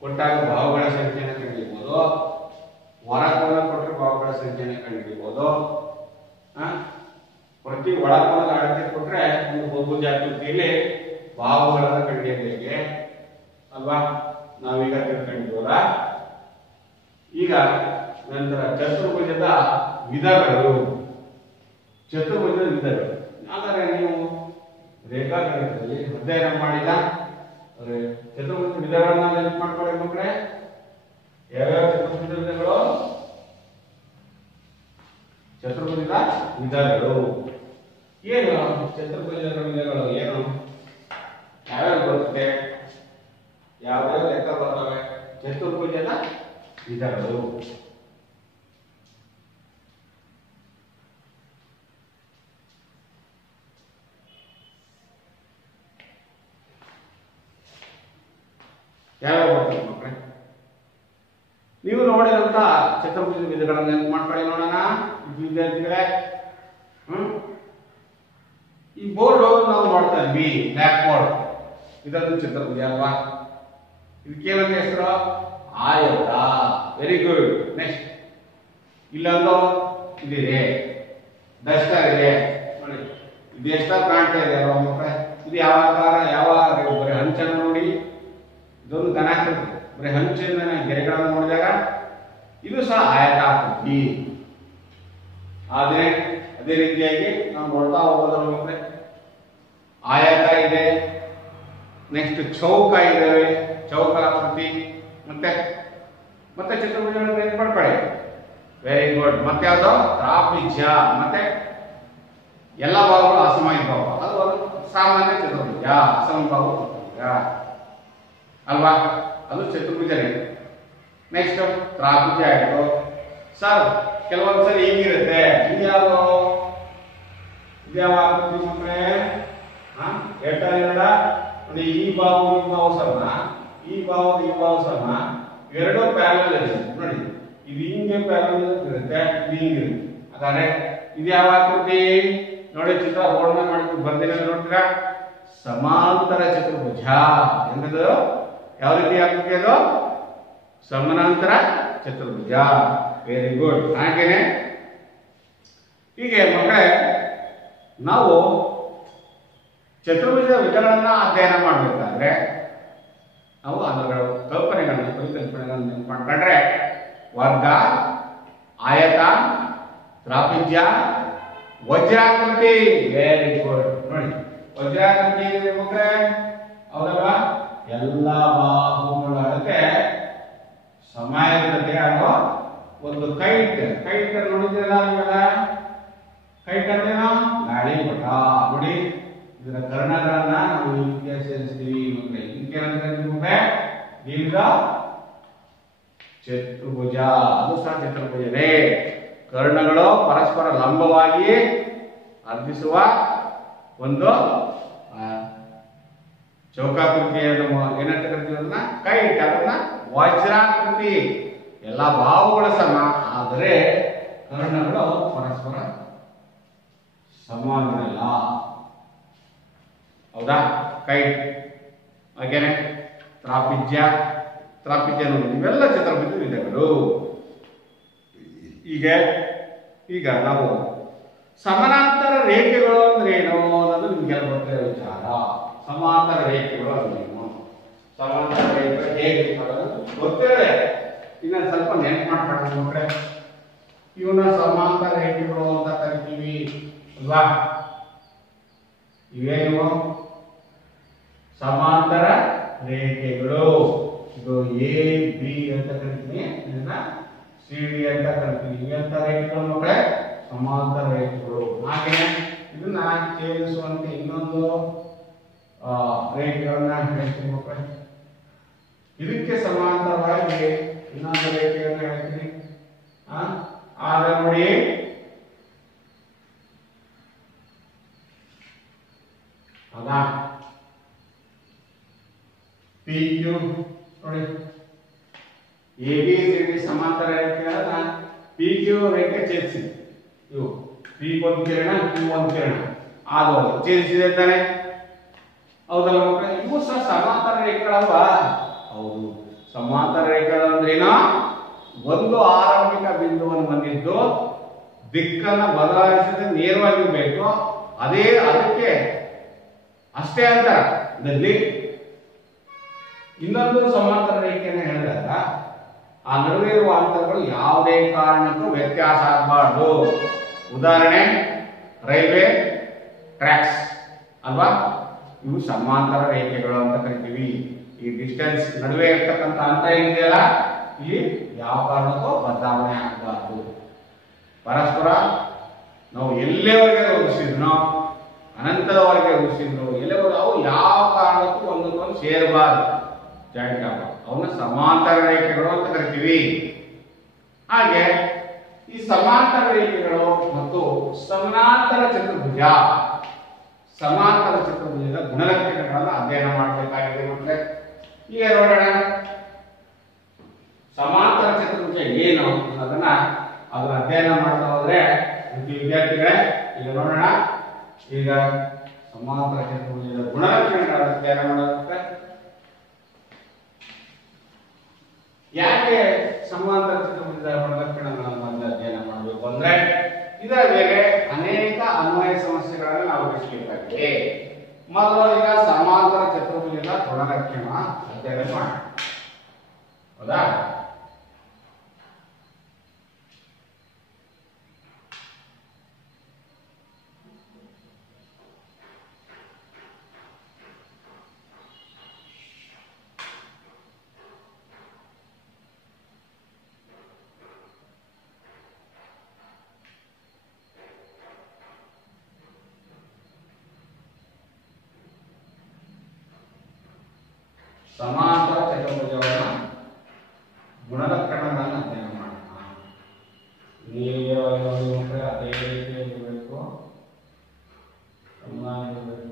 ಕೊಟ್ಟಾಗ ಬಾಹುಗಳ ಸಂಖ್ಯೆಯನ್ನು ಕಂಡುಹಿಡಿಯಬಹುದು, ಹೊರಕೋನ ಕೊಟ್ಟರೆ ಬಾಹುಗಳ ಸಂಖ್ಯೆಯನ್ನು ಕಂಡುಹಿಡಿಯಬಹುದು. ಪ್ರತಿ ಒಳಕೋನದ ಅಳತೆ ಕೊಟ್ರೆ ಒಂದು ಬಹುಭುಜಾಕೃತಿಯಲ್ಲಿ ಬಾಹುಗಳನ್ನು ಕಂಡುಹಿಡಿಯಬೇಕು ಅಲ್ವಾ, ನಾವೀಗ ತಿಳ್ಕೊಂಡಿದ್ವಲ್ಲ. ಈಗ ನಂತರ ಚತುರ್ಭುಜದ ವಿಧಗಳು. ಆದರೆ ನೀವು ರೇಖಾಗಣಿತದಲ್ಲಿ ಅಧ್ಯಯನ ಮಾಡಿದ ಚತುರ್ಭುಜ ವಿಧಗಳನ್ನ ನೆನಪು ಮಾಡ್ಕೊಳ್ಳಿ ಮಕ್ಕಳೇ. ಯಾವ್ಯಾವ ಚತುರ್ಭುಜ ವಿಧಗಳು? ಚತುರ್ಭುಜದ ವಿಧಗಳು ಏನು? ಚತುರ್ಭುಜದ ವಿಧಗಳು ಏನು? ಯಾವ್ಯಾವ ಬರುತ್ತೆ? ಯಾವ್ಯಾವ ಲೆಕ್ಕ ಬರ್ತವೆ? ಚತುರ್ಭುಜದ ವಿಧಗಳು. ಯಾವ್ಯಾವ ಬರ್ತವೆ ಮಕ್ಕಳೇ? ನೀವು ನೋಡಿದಂತ ಚತುರ್ಭುಜ ವಿಧಗಳನ್ನು ನೆನಪು ಮಾಡ್ಕೊಳ್ಳಿ ನೋಡೋಣ ವಿದ್ಯಾರ್ಥಿಗಳೇ. ಈ ಬೋರ್ಡ್ ನಾವು ನೋಡ್ತಾ ಇದ್ವಿ, ಬ್ಲಾಕ್ ಬೋರ್ಡ್. ಇದೊಂದು ಚತುರ್ಭುಜ ಅಲ್ವಾ? ಇದಕ್ಕೇನಂತ ಹೆಸರು? ಆಯತ. Very good. ನೆಕ್ಸ್ಟ್ ಇಲ್ಲೊಂದು ಇದಿದೆ, ಡಸ್ಟರ್ ಇದೆ ನೋಡಿ. ಇದು ಎಷ್ಟಾಗಿ ಕಾಣ್ತಾ ಇದೆ ಅಲ್ವಾ ಮಕ್ಕಳೇ? ಇದು ಯಾವ ಆಕಾರ, ಯಾವ ಬರೀ ಹಂಚನ್ನು ನೋಡಿ, ಇದೊಂದು ಘನಾಕೃತಿ. ಬರೀ ಹಂಚಿನ ಗೆರೆಗಳನ್ನು ನೋಡಿದಾಗ ಇದು ಸಹ ಆಯತಾಕೃತಿ. ಆದ್ರೆ ಅದೇ ರೀತಿಯಾಗಿ ನಾವು ನೋಡ್ತಾ ಹೋಗೋದ್ರ ಮಕ್ಕಳೇ, ಆಯತ ಇದೆ, ನೆಕ್ಸ್ಟ್ ಚೌಕ ಇದಾವೆ, ಚೌಕಾಕೃತಿ, ಮತ್ತೆ ಚತುರ್ಭುಜಗಳನ್ನು ನೆನಪು ಮಾಡ್ಕೊಳ್ಳಿ. Very good. ಮತ್ತೆ ಯಾವುದು? ತ್ರಾಪಿಜ್ಯ. ಮತ್ತೆ ಎಲ್ಲ ಭಾಗಗಳು ಅಸಮವಿಭಾವ, ಅದು ಒಂದು ಸಾಮಾನ್ಯ ಚತುರ್ಭುಜ. ಅಸಮವಿಭಾವ ಚತುರ್ಭುಜ ಅಲ್ವಾ? ಅದು ಚತುರ್ಭುಜನೇ. ನೆಕ್ಸ್ಟ್ ತ್ರಾಪಿಜ್ಯ ಆಯಿತು. ಸರ್ ಕೆಲವೊಂದ್ಸರಿ ಹೀಗಿರುತ್ತೆ, ಇದ್ಯಾವುದು? ಇದ್ಯಾವ ಆಕೃತಿ ಮಕ್ಕಳೇ? ಹೇಳ್ತಾರೆ ನೋಡಿ, ಈ ಬಾವು ಸಮ, ಈ ಬಾವು ಸಮ, ಎರಡು ಪ್ಯಾರಲಲ್ ಇದೆ ನೋಡಿ. ಇದು ಹಿಂಗೆ ಪ್ಯಾರಲಲ್ ಇರುತ್ತೆ, ಇದು ಹಿಂಗಿರುತ್ತೆ. ಹಾಗಾದ್ರೆ ಇದು ಯಾವ ಆಕೃತಿ ನೋಡಿ? ಚಿತ್ರ ಬೋರ್ಡ್ ಮೇಲೆ ಮಾಡಿ ಬರ್ದಿನ ನೋಡ್ತೀರಾ? ಸಮಾಂತರ ಚತುರ್ಭುಜ ಎಂಬುದು ಯಾವ ರೀತಿ ಆಕೃತಿ? ಅದು ಸಮಾನಾಂತರ ಚತುರ್ಭುಜ. Very good. ಹಾಗೇನೆ ಹೀಗೆ ಮಕ್ಕಳೇ ನಾವು ಚತುರ್ಭುಜ ವಿಧಗಳನ್ನ ಅಧ್ಯಯನ ಮಾಡಬೇಕಾದ್ರೆ ನಾವು ಅದರ ಕಲ್ಪನೆಗಳನ್ನ ಪರಿಕಲ್ಪನೆಗಳನ್ನ ನೆನಪು ಮಾಡ್ಕೊಂಡ್ರೆ ವರ್ಗ, ಆಯತ, ತ್ರಾಪಿಜ್ಯ, ವಜ್ರಾಕೃತಿ. Very good. ನೋಡಿ, ವಜ್ರಾಕೃತಿ ಮಕ್ಕಳೇ ಹೌದಲ್ವಾ? ಎಲ್ಲ ಬಾಹುಗಳ ಅದಕ್ಕೆ ಸಮಯದ ಅನ್ನೋ ಒಂದು ಕೈಟ್ ನೋಡಿದ್ರಲ್ಲ ಇವಾಗ. ಕೈಟ್ ಅಂದ್ರೇನು? ಗಾಳಿ ಪಟ. ನೋಡಿ, ಇದರ ಕರ್ಣಗಳನ್ನ ನಾವು ಇದಕ್ಕೆ ಸೇರಿಸ್ತೀವಿ ಮಕ್ಕಳೇ. ಇದಕ್ಕೆ ದೀರ್ಘ ಚತುರ್ಭುಜ, ಅದು ಸಹ ಚತುರ್ಭುಜನೇ. ಕರ್ಣಗಳು ಪರಸ್ಪರ ಲಂಬವಾಗಿ ಅರ್ಧಿಸುವ ಒಂದು ಚೌಕಾಕೃತಿಯನ್ನು ಏನಂತ ಕರಿತೀವಿ? ಅದನ್ನ ಕೈಟ್. ಅದನ್ನ ವಜ್ರಾಕೃತಿ. ಎಲ್ಲ ಬಾಹುಗಳ ಸಮ, ಆದರೆ ಕರ್ಣಗಳು ಪರಸ್ಪರ ಸಮಾನವಿಲ್ಲ. ಹೌದಾ? ಕೈಟ್. ಹಾಗೇನೆ ತ್ರಾಪಿಜ್ಯ ನೋಡಿ, ಇವೆಲ್ಲ ಚತುರ್ಭುಜ ವಿಧಗಳು. ಈಗ ನಾವು ಸಮಾನಾಂತರ ರೇಖೆಗಳು ಅಂದ್ರೆ ಏನು ಅನ್ನೋದು ನಿಮ್ಗೆಲ್ಲ ಗೊತ್ತಿರೋ ವಿಚಾರ. ಸಮಾಂತರ ರೇಖೆಗಳು ಅಂದ್ರೇನು, ಸಮಾಂತರ ರೇಖೆ ಹೇಗೆ ಗೊತ್ತಿರದೆ ಇನ್ನೊಂದು ಸ್ವಲ್ಪ ನೆನಪು ಮಾಡ್ಕೊಂಡು ನೋಡ್ರೆ, ಇವನ್ನ ಸಮಾಂತರ ರೇಖೆಗಳು ಅಂತ ಕರಿತೀವಿ ಅಲ್ವಾ? ಇವೇನು ಸಮಾಂತರ ರೇಖೆಗಳು. ಇದು ಎ ಬಿ ಅಂತ ಕರಿತೀನಿ, ಇದನ್ನ ಸಿ ಡಿ ಅಂತ ಕರಿತೀವಿ. ಇವೆಂತ ರೇಖೆಗಳು ನೋಡ್ರೆ ಸಮಾಂತರ ರೇಖೆಗಳು. ಹಾಗೆ ಇದನ್ನ ಛೇದಿಸುವಂತೆ ಇನ್ನೊಂದು ರೇಖೆಗಳನ್ನ ಹೇಳ್ತೀನಿ ಮಕ್ಕಳೇ. ಇದಕ್ಕೆ ಸಮಾಂತರವಾಗಿ ಇನ್ನೊಂದು ರೇಖೆಯನ್ನು ಹೇಳ್ತೀನಿ. ಆಗ ನೋಡಿ, ಹೌದಾ? ಪಿ ಕ್ಯೂ ನೋಡಿ, ಎ ಬಿ ಸಿ ಡಿ ಸಮಾಂತರ ರೇಖೆಗಳನ್ನ ಪಿ ಕ್ಯೂ ರೇಖೆ ಛೇದಿಸಿ. ಇವು ಪಿ ಒಂದು ಕಿರಣ, ಕ್ಯೂ ಒಂದು ಕಿರಣ ಅದು ಛೇದಿಸಿದೆ ತಾನೆ, ಹೌದಲ್ಲ ಮಕ್ಕಳೇ? ಇವು ಸಹ ಸಮಾಂತರ ರೇಖೆಗಳಲ್ವಾ? ಹೌದು. ಸಮಾಂತರ ರೇಖೆಗಳು ಅಂದ್ರೇನು? ಒಂದು ಆರಂಭಿಕ ಬಿಂದುವನ್ನು ಹೊಂದಿದ್ದು ದಿಕ್ಕನ್ನು ಬದಲಾಯಿಸದೆ ನೇರವಾಗಿರಬೇಕು. ಅದಕ್ಕೆ ಅಷ್ಟೇ ಅಂತರ. ಇದರಲ್ಲಿ ಇನ್ನೊಂದು ಸಮಾಂತರ ರೇಖೆಯನ್ನು ಹೇಳಿದಾಗ ಆ ನಡುವೆ ಇರುವ ಅಂತರಗಳು ಯಾವುದೇ ಕಾರಣಕ್ಕೂ ವ್ಯತ್ಯಾಸ ಆಗಬಾರ್ದು. ಉದಾಹರಣೆ ರೈಲ್ವೆ ಟ್ರ್ಯಾಕ್ಸ್ ಅಲ್ವಾ? ಇವು ಸಮಾಂತರ ರೇಖೆಗಳು ಅಂತ ಕರಿತೀವಿ. ಈ ಡಿಸ್ಟೆನ್ಸ್ ನಡುವೆ ಇರ್ತಕ್ಕಂಥ ಅಂತರ ಏನಿದೆಯಲ್ಲ, ಇಲ್ಲಿ ಯಾವ ಕಾರಣಕ್ಕೂ ಬದಲಾವಣೆ ಆಗಬಾರ್ದು. ಪರಸ್ಪರ ನಾವು ಎಲ್ಲೆವರೆಗೆ ರೂಪಿಸಿದ್ನೋ, ಅನಂತದವರೆಗೆ ರೂಪಿಸಿದ್ರು, ಎಲ್ಲೆವರೆಗೆ ಅವು ಯಾವ ಕಾರಣಕ್ಕೂ ಒಂದಕ್ಕೊಂದು ಸೇರಬಾರ್ದು, ಜಾಯಿಂಟ್ ಆಗಬಾರ್ದು. ಅವನ್ನ ಸಮಾಂತರ ರೇಖೆಗಳು ಅಂತ ಕರಿತೀವಿ. ಹಾಗೆ ಈ ಸಮಾಂತರ ರೇಖೆಗಳು ಮತ್ತು ಸಮಾನಾಂತರ ಚತುರ್ಭುಜ, ಸಮಾಂತರ ಚತುರ್ಭುಜದ ಗುಣಲಕ್ಷಣಗಳನ್ನು ಅಧ್ಯಯನ ಮಾಡಬೇಕಾಗಿದೆ ಮಕ್ಕಳೇ. ಈಗ ನೋಡೋಣ ಸಮಾಂತರ ಚತುರ್ಭುಜ ಏನು ಅನ್ನೋದನ್ನ ಅಧ್ಯಯನ ಮಾಡ್ತಾ ಹೋದ್ರೆ ವಿದ್ಯಾರ್ಥಿಗಳೇ, ಈಗ ನೋಡೋಣ. ಈಗ ಸಮಾಂತರ ಚತುರ್ಭುಜದ ಗುಣಲಕ್ಷಣಗಳನ್ನು ಅಧ್ಯಯನ ಮಾಡೋದಕ್ಕೆ ಯಾಕೆ ಸಮಾಂತರ ಚತುರ್ಭುಜದ ಗುಣಲಕ್ಷಣಗಳನ್ನು ಅಧ್ಯಯನ ಮಾಡಬೇಕು ಅಂದ್ರೆ, ಇದರ ಮೇಲೆ ಅನೇಕ ಅನ್ವಯ ಸಮಸ್ಯೆಗಳನ್ನು ನಾವು ಬಿಡಿಸಬೇಕಾಗಿದೆ. ಮೊದಲು ಈಗ ಸಮಾಂತರ ಚತುರ್ಭುಜದ ಗುಣಲಕ್ಷಣ ಅಧ್ಯಯನ ಮಾಡೋಣ. ಹೌದಾ? ಸಮಾಂತರ ಚತುರ್ಭುಜಗಳ ಗುಣಲಕ್ಷಣಗಳನ್ನು ಅಧ್ಯಯನ ಮಾಡೋಣ. ನೇರವಾಗಿ ಅದೇ ರೀತಿ ಇರಬೇಕು, ಸಮಾನ ಇರಬೇಕು.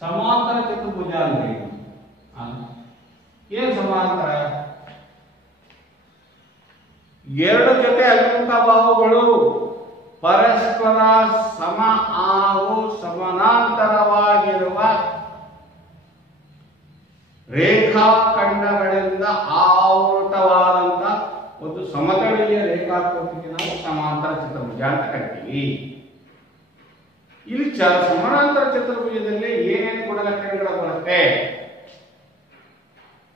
ಸಮಾಂತರ ಚತುರ್ಭುಜ ಅಂದ್ರೆ ಏನು? ಸಮಾಂತರ ಎರಡು ಜೊತೆ ಅಭಿಮುಖ ಬಾಹುಗಳು ಪರಸ್ಪರ ಸಮ ಹಾಗೂ ಸಮಾನಾಂತರವಾಗಿರುವ ರೇಖಾಖಂಡಗಳಿಂದ ಆವೃತವಾದಂತ ಒಂದು ಸಮತಳೀಯ ರೇಖಾಕೃತಿಗೆ ನಾವು ಸಮಾಂತರ ಚತುರ್ಭುಜ ಅಂತ ಕರಿತೀವಿ. ಇಲ್ಲಿ ಸಮಾನಾಂತರ ಚತುರ್ಭುಜದಲ್ಲಿ ಏನೇನು ಗುಣಲಕ್ಷಣಗಳು ಬರುತ್ತೆ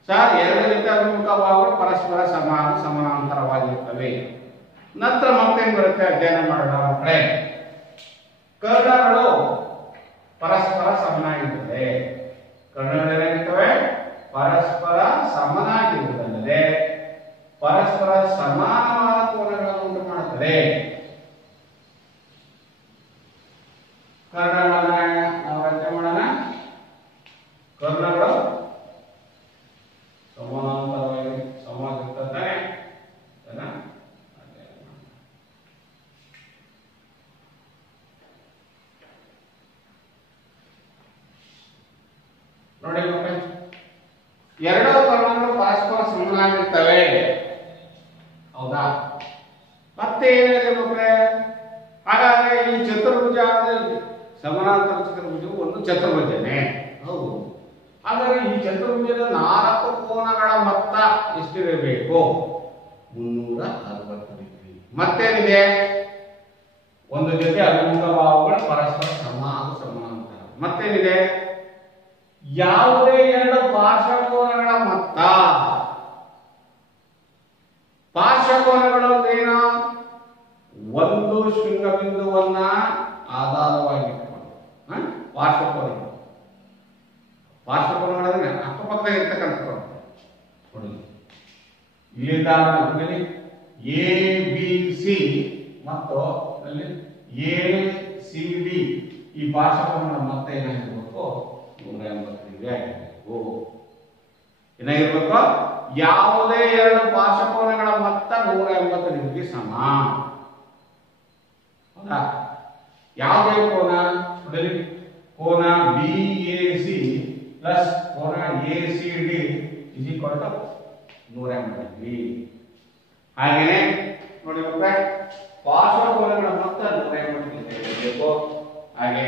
ಸರ್? ಎರಡು ಜೊತೆ ಅಭಿಮುಖ ಭಾಗಗಳು ಪರಸ್ಪರ ಸಮಾನಾಂತರವಾಗಿರುತ್ತವೆ. ನಂತರ ಮತ್ತೇನು ಬರುತ್ತೆ ಅಧ್ಯಯನ ಮಾಡೋಣ ಮಕ್ಕಳೇ. ಕರ್ಣಗಳು ಪರಸ್ಪರ ಸಮನಾಗಿರುತ್ತದೆ. ಕರ್ಣಗಳೇನಾಗಿರ್ತವೆ? ಪರಸ್ಪರ ಸಮನಾಗಿರುವುದಲ್ಲದೆ ಪರಸ್ಪರ ಸಮಾನವಾದ ಕೋನಗಳನ್ನು ಉಂಟು ಮಾಡುತ್ತದೆ. ಕರ್ಣಗಳನ್ನ ನಾವು ರಚನೆ ಮಾಡೋಣ. ಕರ್ಣಗಳು ಸಮಾನಾಂತರವಾಗಿ ಸಮಾಗಿರುತ್ತದೆ. ನೋಡಿ ಮಕ್ಕಳೇ, ಎರಡು ಕರ್ಣಗಳು ಪರಸ್ಪರ ಸಮನಾಗಿರ್ತವೆ. ಹೌದಾ? ಮತ್ತೆ ಏನಿದೆ ಮಕ್ಕಳೇ? ಹಾಗಾದ್ರೆ ಈ ಚತುರ್ಭುಜ ಅಂದ್ರೆ ಸಮಾನಾಂತರ ಚತುರ್ಭುಜವು ಒಂದು ಚತುರ್ಭುಜನೇ. ಹೌದು. ಹಾಗಾದ್ರೆ ಈ ಚತುರ್ಭುಜದ 4 ಕೋನಗಳ ಮೊತ್ತ ಎಷ್ಟಿರಬೇಕು? 360 ಡಿಗ್ರಿ. ಮತ್ತೇನಿದೆ? ಒಂದು ಜೊತೆ ಅಭಿಮುಖ ಭಾವಗಳು ಪರಸ್ಪರ ಸಮಾನಾಂತರ. ಮತ್ತೇನಿದೆ? ಯಾವುದೇ ಎರಡು ಪಾರ್ಶ್ವಕೋನಗಳ ಮೊತ್ತ. ಪಾರ್ಶ್ವಕೋನಗಳು ಏನು? ಒಂದು ಶೃಂಗಬಿಂದುವನ್ನ ಆಧಾರವಾಗಿಟ್ಕೊಂಡು ಪಾರ್ಶ್ವಕೋನಗಳು. ಪಾರ್ಶ್ವಕೋನಗಳಂದ್ರೆ ಅಕ್ಕಪಕ್ಕದಾಗ ಇರ್ತಕ್ಕಂಥ ಇಲ್ಲಿಂದ ಎ ಬಿ ಸಿ ಮತ್ತು ಎ ಸಿ ಡಿ ಈ ಪಾರ್ಶ್ವಕೋನಗಳ ಮೊತ್ತ ಏನಾಗಿರ್ಬೇಕು? 180 ಡಿಗ್ರಿ ಆಗಿರಬೇಕು. ಏನಾಗಿರ್ಬೇಕು? ಯಾವುದೇ ಎರಡು ಪಾರ್ಶ್ವಕೋನಗಳ ಮೊತ್ತ 180 ಡಿಗ್ರಿ ಸಮ. ಹೌದಾ? ಯಾವುದೇ ಕೋನ ಕೋನ ಬಿ ಎ ಸಿ ಪ್ಲಸ್ ಕೋನ A C D is equal to 180 degree. ಹಾಗೇನೆ ನೋಡಿ ಮಕ್ಕಳೇ, ಪಾರ್ಶ್ವಕೋನಗಳ ಮೊತ್ತ 180 ಡಿಗ್ರಿ ಇರಬೇಕು. ಹಾಗೆ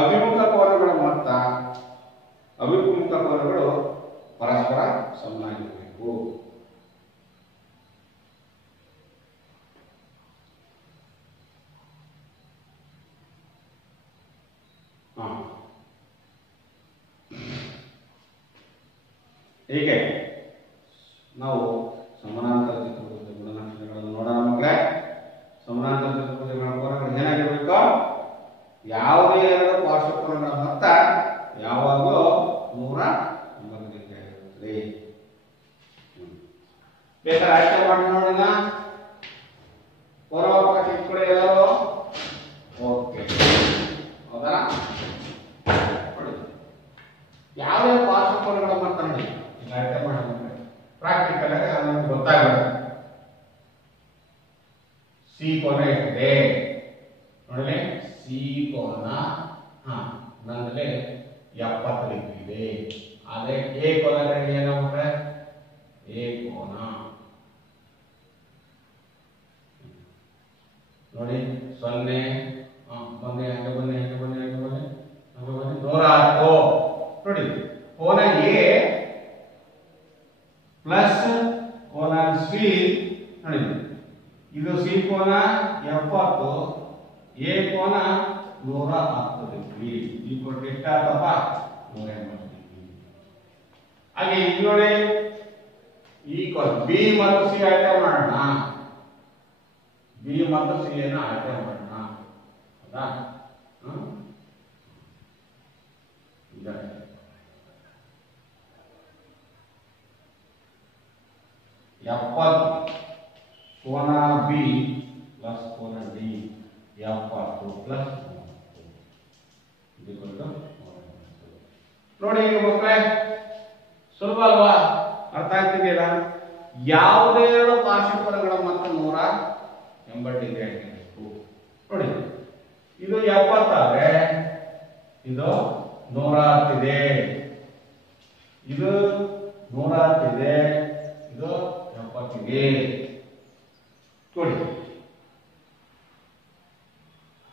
ಅಭಿಮುಖ ಕೋನಗಳ ಮೊತ್ತ, ಅಭಿಮುಖ ಕೋನಗಳು ಪರಸ್ಪರ ಸಮನಾಗಿರಬೇಕು. ಹೀಗೆ ನಾವು ಸಮಾನಾಂತರ ಚತುರ್ಭುಜದ ಗುಣಲಕ್ಷಣಗಳನ್ನು ನೋಡೋಣ ಮಕ್ಕಳೇ. ಸಮಾನಾಂತರ ಚತುರ್ಭುಜಗಳ ಕೋನಗಳು ಏನಾಗಿರಬೇಕು? ಯಾವುದೇ ಎರಡು ಪಾರ್ಶ್ವಕೋನಗಳ ಮೊತ್ತ ಯಾವಾಗಲೂ 180 ಡಿಗ್ರಿ ಆಗಿರುತ್ತದೆ. ಬೇಕಾದ್ರೆ ಆಯ್ಕೆ ಮಾಡಿ ನೋಡೋಣ. ಪೂರ್ವಪಕ್ಕ ಚಿಕ್ಕಡೆ ಎಲ್ಲರೂ ಓಕೆ. ಹೌದಾ? ಯಾವುದೇ ಪಾರ್ಶ್ವಕೋನಗಳ ಮೊತ್ತ ನೋಡಿ ಈಗ ಆಯ್ಕೆ ಮಾಡೋಣ. ಪ್ರಾಕ್ಟಿಕಲ್ ಆಗಿ ನಮಗೆ ಗೊತ್ತಾಗುತ್ತೆ. ಸಿ ಕೋನ ಇದೆ ನೋಡಿ. ಸಿ ಕೋನ ನನ್ನಲ್ಲಿ 70 ಡಿಗ್ರಿ ಇದೆ. ಆದ್ರೆ ಎ ಕೋನ ಏನು ಮಕ್ಕಳೇ? ಎ ಕೋನ ನೋಡಿ 0 ಬನ್ನಿ, ಹಂಗೆ ಬನ್ನಿ, ಹಂಗೆ ಬನ್ನಿ, ಹಂಗೆ ಬನ್ನಿ, ಹಂಗೆ ಬನ್ನಿ, 110 ನೋಡಿ. ಕೋನ ಎ ಪ್ಲಸ್ ಕೋನ ಸಿ ನೋಡಿ. ಇದು ಸಿ ಕೋನ 70, ಎ ಕೋನ 110 ಡಿಗ್ರಿ. ಈ ಕೊಟ್ಟು ಎಷ್ಟಾಗತ್ತಪ್ಪ? 180 ಡಿಗ್ರಿ. ಹಾಗೆ ಇಲ್ಲಿ ನೋಡಿ, ಈ ಬಿ ಮತ್ತು ಸಿ ಆಯ್ಕೆ ಮಾಡೋಣ. ಬಿ ಮತ್ತು ಸಿ ಅನ್ನು ಆಯ್ಕೆ ಮಾಡೋಣ. ಹೌದಾ? ಎಪ್ಪತ್ತು ಕೋನ ಬಿ ಪ್ಲಸ್ ಕೋನ ಡಿ 70 ಪ್ಲಸ್ ನೋಡಿ. ಈಗ ಮಕ್ಕಳೇ ಸುಲಭ ಅಲ್ವಾ? ಅರ್ಥ ಆಗ್ತಿದೆಯಲ್ಲ? ಯಾವುದೇ ಎರಡು ಪಾರ್ಶ್ವಕೋನಗಳ ಮೊತ್ತ 180 ಡಿಗ್ರಿ ಆಗಿರಬೇಕು. ನೋಡಿ, ಇದು 70 ಆದ್ರೆ ಇದು 110 ಇದೆ, ಇದು 110 ಇದೆ, ಇದು 70 ಇದೆ. ನೋಡಿ,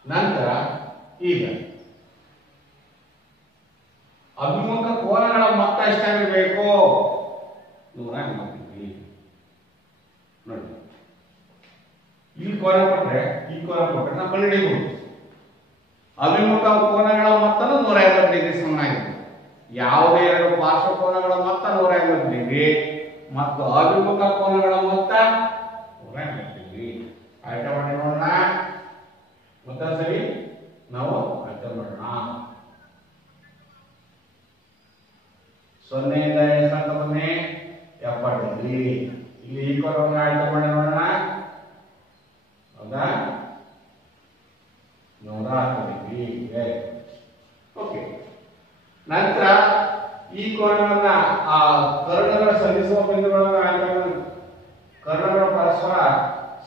ನಂತರ ಈಗ ಅಭಿಮುಖ ಕೋನಗಳ ಮೊತ್ತ ಎಷ್ಟಾಗಿರಬೇಕು? ನೋಡಿ, ಈ ಕೋನ ಕೊಟ್ರೆ ಈ ಕೋನ ಕೊಟ್ರೆ ನಾವು ಕಂಡುಹಿಡಿಯಬಹುದು. ಅಭಿಮುಖ ಕೋನಗಳ ಮೊತ್ತನು 150 ಡಿಗ್ರಿ ಸಮನಾಗಿದೆ. ಯಾವುದೇ ಎರಡು ಪಾರ್ಶ್ವ ಕೋನಗಳ ಮೊತ್ತ 150 ಡಿಗ್ರಿ ಮತ್ತು ಅಭಿಮುಖ ಕೋನಗಳ ಮೊತ್ತ 150 ಡಿಗ್ರಿ. ಆಯ್ಕೆ ಮಾಡಿ ನೋಡೋಣ. ಮೊದಲ ಸರಿ ನಾವು ಆಯ್ಕೆ ಮಾಡೋಣ. 0 ಇಂದ ಎಷ್ಟು ಬನ್ನಿ 70 ಡಿಗ್ರಿ. ಇಲ್ಲಿ ಈ ಕೋನವನ್ನು ಆಯ್ಕೆ ಮಾಡಿ ನೋಡೋಣ. ಹೌದಾ? 110 ಡಿಗ್ರಿ. ಓಕೆ. ನಂತರ ಈ ಕೋನವನ್ನ ಆ ಕರ್ಣಗಳ ಸಂಧಿಸುವ ಬಿಂದುಗಳನ್ನು ಆಯ್ಕೆ ಮಾಡಿ, ಕರ್ಣಗಳ ಪರಸ್ಪರ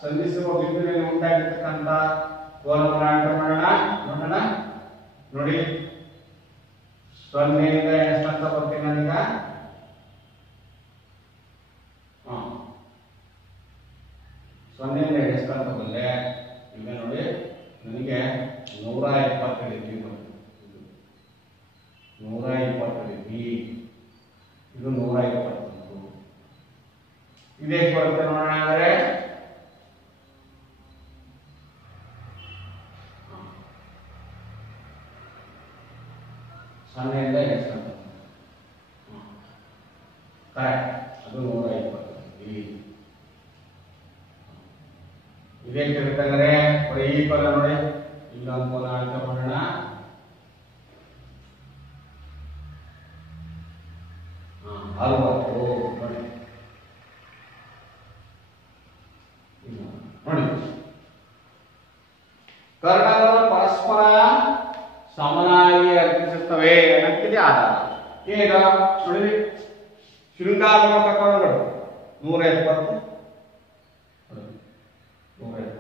ಸಂಧಿಸುವ ಬಿಂದುವಿನಲ್ಲಿ ಉಂಟಾಗಿರ್ತಕ್ಕಂಥ ಕೋನವನ್ನು ಆಯ್ಕೆ ಮಾಡೋಣ. ನೋಡೋಣ. ನೋಡಿ, 0 ಇಂದ ಎಷ್ಟು ಬರ್ತೀನಿ ನಾನೀಗ? 0 ಇಂದ ಎಷ್ಟು ಅಂತ ಬಂದೆ? ಈಗ ನೋಡಿ, ನನಗೆ 120 ಡಿಗ್ರಿ ಬಂತು. 120 ಡಿಗ್ರಿ, ಇದು 120. ಇದೇ ಬರುತ್ತೆ ನೋಡೋಣ. ಅಂದರೆ 0 ಇಂದ ಎಷ್ಟು ಅಂತ ಕರೆಕ್ಟ್, ಅದು 120 ಡಿಗ್ರಿ. ಇದೇ ತಿರುಗಂದ್ರೆ ಈ ಕೋನ ನೋಡಿ, ಇನ್ನೊಂದು ಕೋನ ಆಯ್ಕೆ ಮಾಡೋಣ. ನೋಡಿ ನೋಡಿ, ಕರ್ಣಗಳು ಪರಸ್ಪರ ಸಮನಾಗಿ ಅರ್ಪಿಸುತ್ತವೆ ಅನ್ನೋದಕ್ಕೆ ಆಧಾರ. ಈಗ ನೋಡಿ, ಶೃಂಗಾತ್ಮಕ ಕೋನಗಳು 170, 170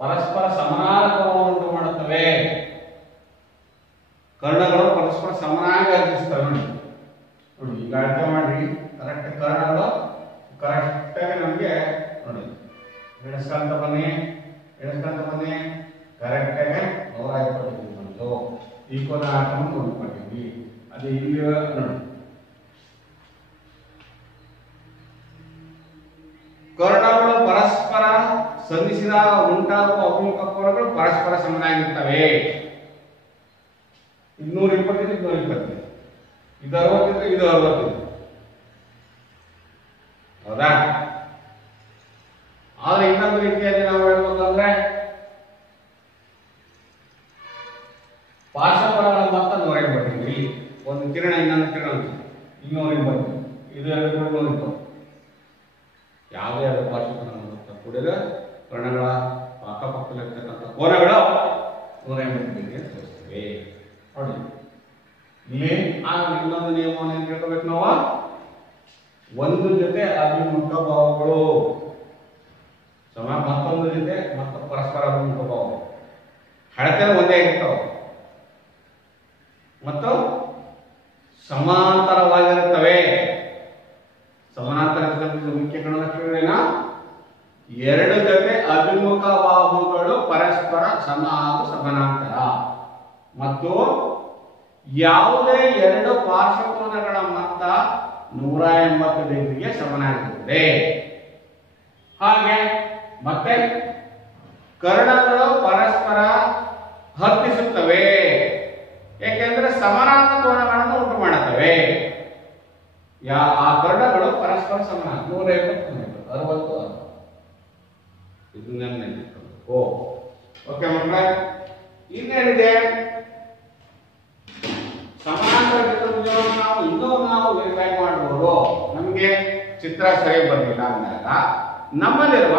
ಪರಸ್ಪರ ಸಮಾನ ಕೋನವನ್ನು ಉಂಟು ಮಾಡುತ್ತವೆ. ಕರ್ಣಗಳು ಪರಸ್ಪರ ಸಮನಾಗಿ ಅರ್ಪಿಸುತ್ತವೆ. ನೋಡಿ ನೋಡಿ, ಈಗ ಅರ್ಥ ಮಾಡಿ ಕರೆಕ್ಟ್. ಕರ್ಣಗಳು ಕರೆಕ್ಟ್ ಆಗಿ ನಮಗೆ ನೋಡಿ ಎಣಿಸ್ಕೊಂತ ಬನ್ನಿ, ಎಣಿಸ್ಕೊಂತ ಬನ್ನಿ. ಕರೆಕ್ಟ್ ಆಗಿ 120 ಡಿಗ್ರಿ ಬಂತು. ಈ ಕೋನ ಹಾಕೊಂಡು ನೋಡ್ಕೊಂಡಿದ್ವಿ. ಅದು ಇಲ್ಲಿ ನೋಡಿ, ಕರ್ಣಗಳು ಪರಸ್ಪರ ಸಂಧಿಸಿದಾಗ ಉಂಟಾಗುವ ಅಭಿಮುಖ ಕೋನಗಳು ಪರಸ್ಪರ ಸಮನಾಗಿರ್ತವೆ. 220 ಇದು 220, ಇದು 60 ಇದು 60. ಹೌದಾ? ಆದ್ರೆ ಇನ್ನೊಂದು ರೀತಿಯಲ್ಲಿ ನಾವು ಹೇಳ್ಬೇಕಂದ್ರೆ ಪಾರ್ಶ್ವಕೋನಗಳ ಮೊತ್ತ 180 ಡಿಗ್ರಿ. ಒಂದು ಕಿರಣ ಇನ್ನೊಂದು ಕಿರಣ 220, ಇದು 220. ಯಾವುದೇ ಎರಡು ಪಾರ್ಶ್ವಕೋನ ಮೊತ್ತ ಕೂಡಿದ ಕರ್ಣಗಳ ಅಕ್ಕಪಕ್ಕದಲ್ಲಿರ್ತಕ್ಕಂಥ ಕೋನಗಳು 180 ಡಿಗ್ರಿ ಅಂತ ತೋರಿಸ್ತೇವೆ. ನೋಡಿ, ಇಲ್ಲಿ ಇನ್ನೊಂದು ನಿಯಮವನ್ನು ಏನು ತಿಳ್ಕೋಬೇಕು ನಾವು? ಒಂದು ಜೊತೆ ಅಭಿಮುಖ ಭಾವಗಳು ಸಮ, ಮತ್ತೊಂದು ಜೊತೆ ಮತ್ತು ಪರಸ್ಪರ ಅಭಿಮುಖ ಭಾವ ಹಳತೆ ಒಂದೇ ಆಗಿರ್ತಾವ ಮತ್ತು ಸಮಾಂತರವಾಗಿರುತ್ತವೆ. ಸಮಾನಾಂತರ ಮುಖ್ಯ ಗುಣಲಕ್ಷಣಗಳೇನ? ಎರಡು ಜೊತೆ ಅಭಿಮುಖ ಬಾಹುಗಳು ಪರಸ್ಪರ ಸಮ ಹಾಗೂ ಸಮಾನಾಂತರ ಮತ್ತು ಯಾವುದೇ ಎರಡು ಪಾರ್ಶ್ವಕೋನಗಳ ಮೊತ್ತ 180 ಡಿಗ್ರಿಗೆ ಸಮನಾಗಿರುತ್ತದೆ. ಹಾಗೆ ಮತ್ತೆ ಕರ್ಣಗಳು ಪರಸ್ಪರ ಹತ್ತಿಸುತ್ತವೆ, ಏಕೆಂದರೆ ಸಮಾನಾಂತರ ಕೋನಗಳನ್ನು ಉಂಟು ಮಾಡುತ್ತವೆ. ಆ ಕರ್ಣಗಳು ಪರಸ್ಪರ ಸಮಾನ 180 60. ಇದನ್ನ ನೆನಪಿಟ್ಕೊಳ್ಳಬೇಕು. ಓಕೆ ಮಕ್ಕಳೇ, ಇನ್ನೇನಿದೆ? ಸಮಾನಾಂತರ ಚತುರ್ಭುಜವನ್ನು ನಾವು ವೆರಿಫೈ ಮಾಡಬಹುದು. ನಮಗೆ ಚಿತ್ರ ಸರಿ ಬರಲಿಲ್ಲ ಅಂದಾಗ ನಮ್ಮಲ್ಲಿರುವ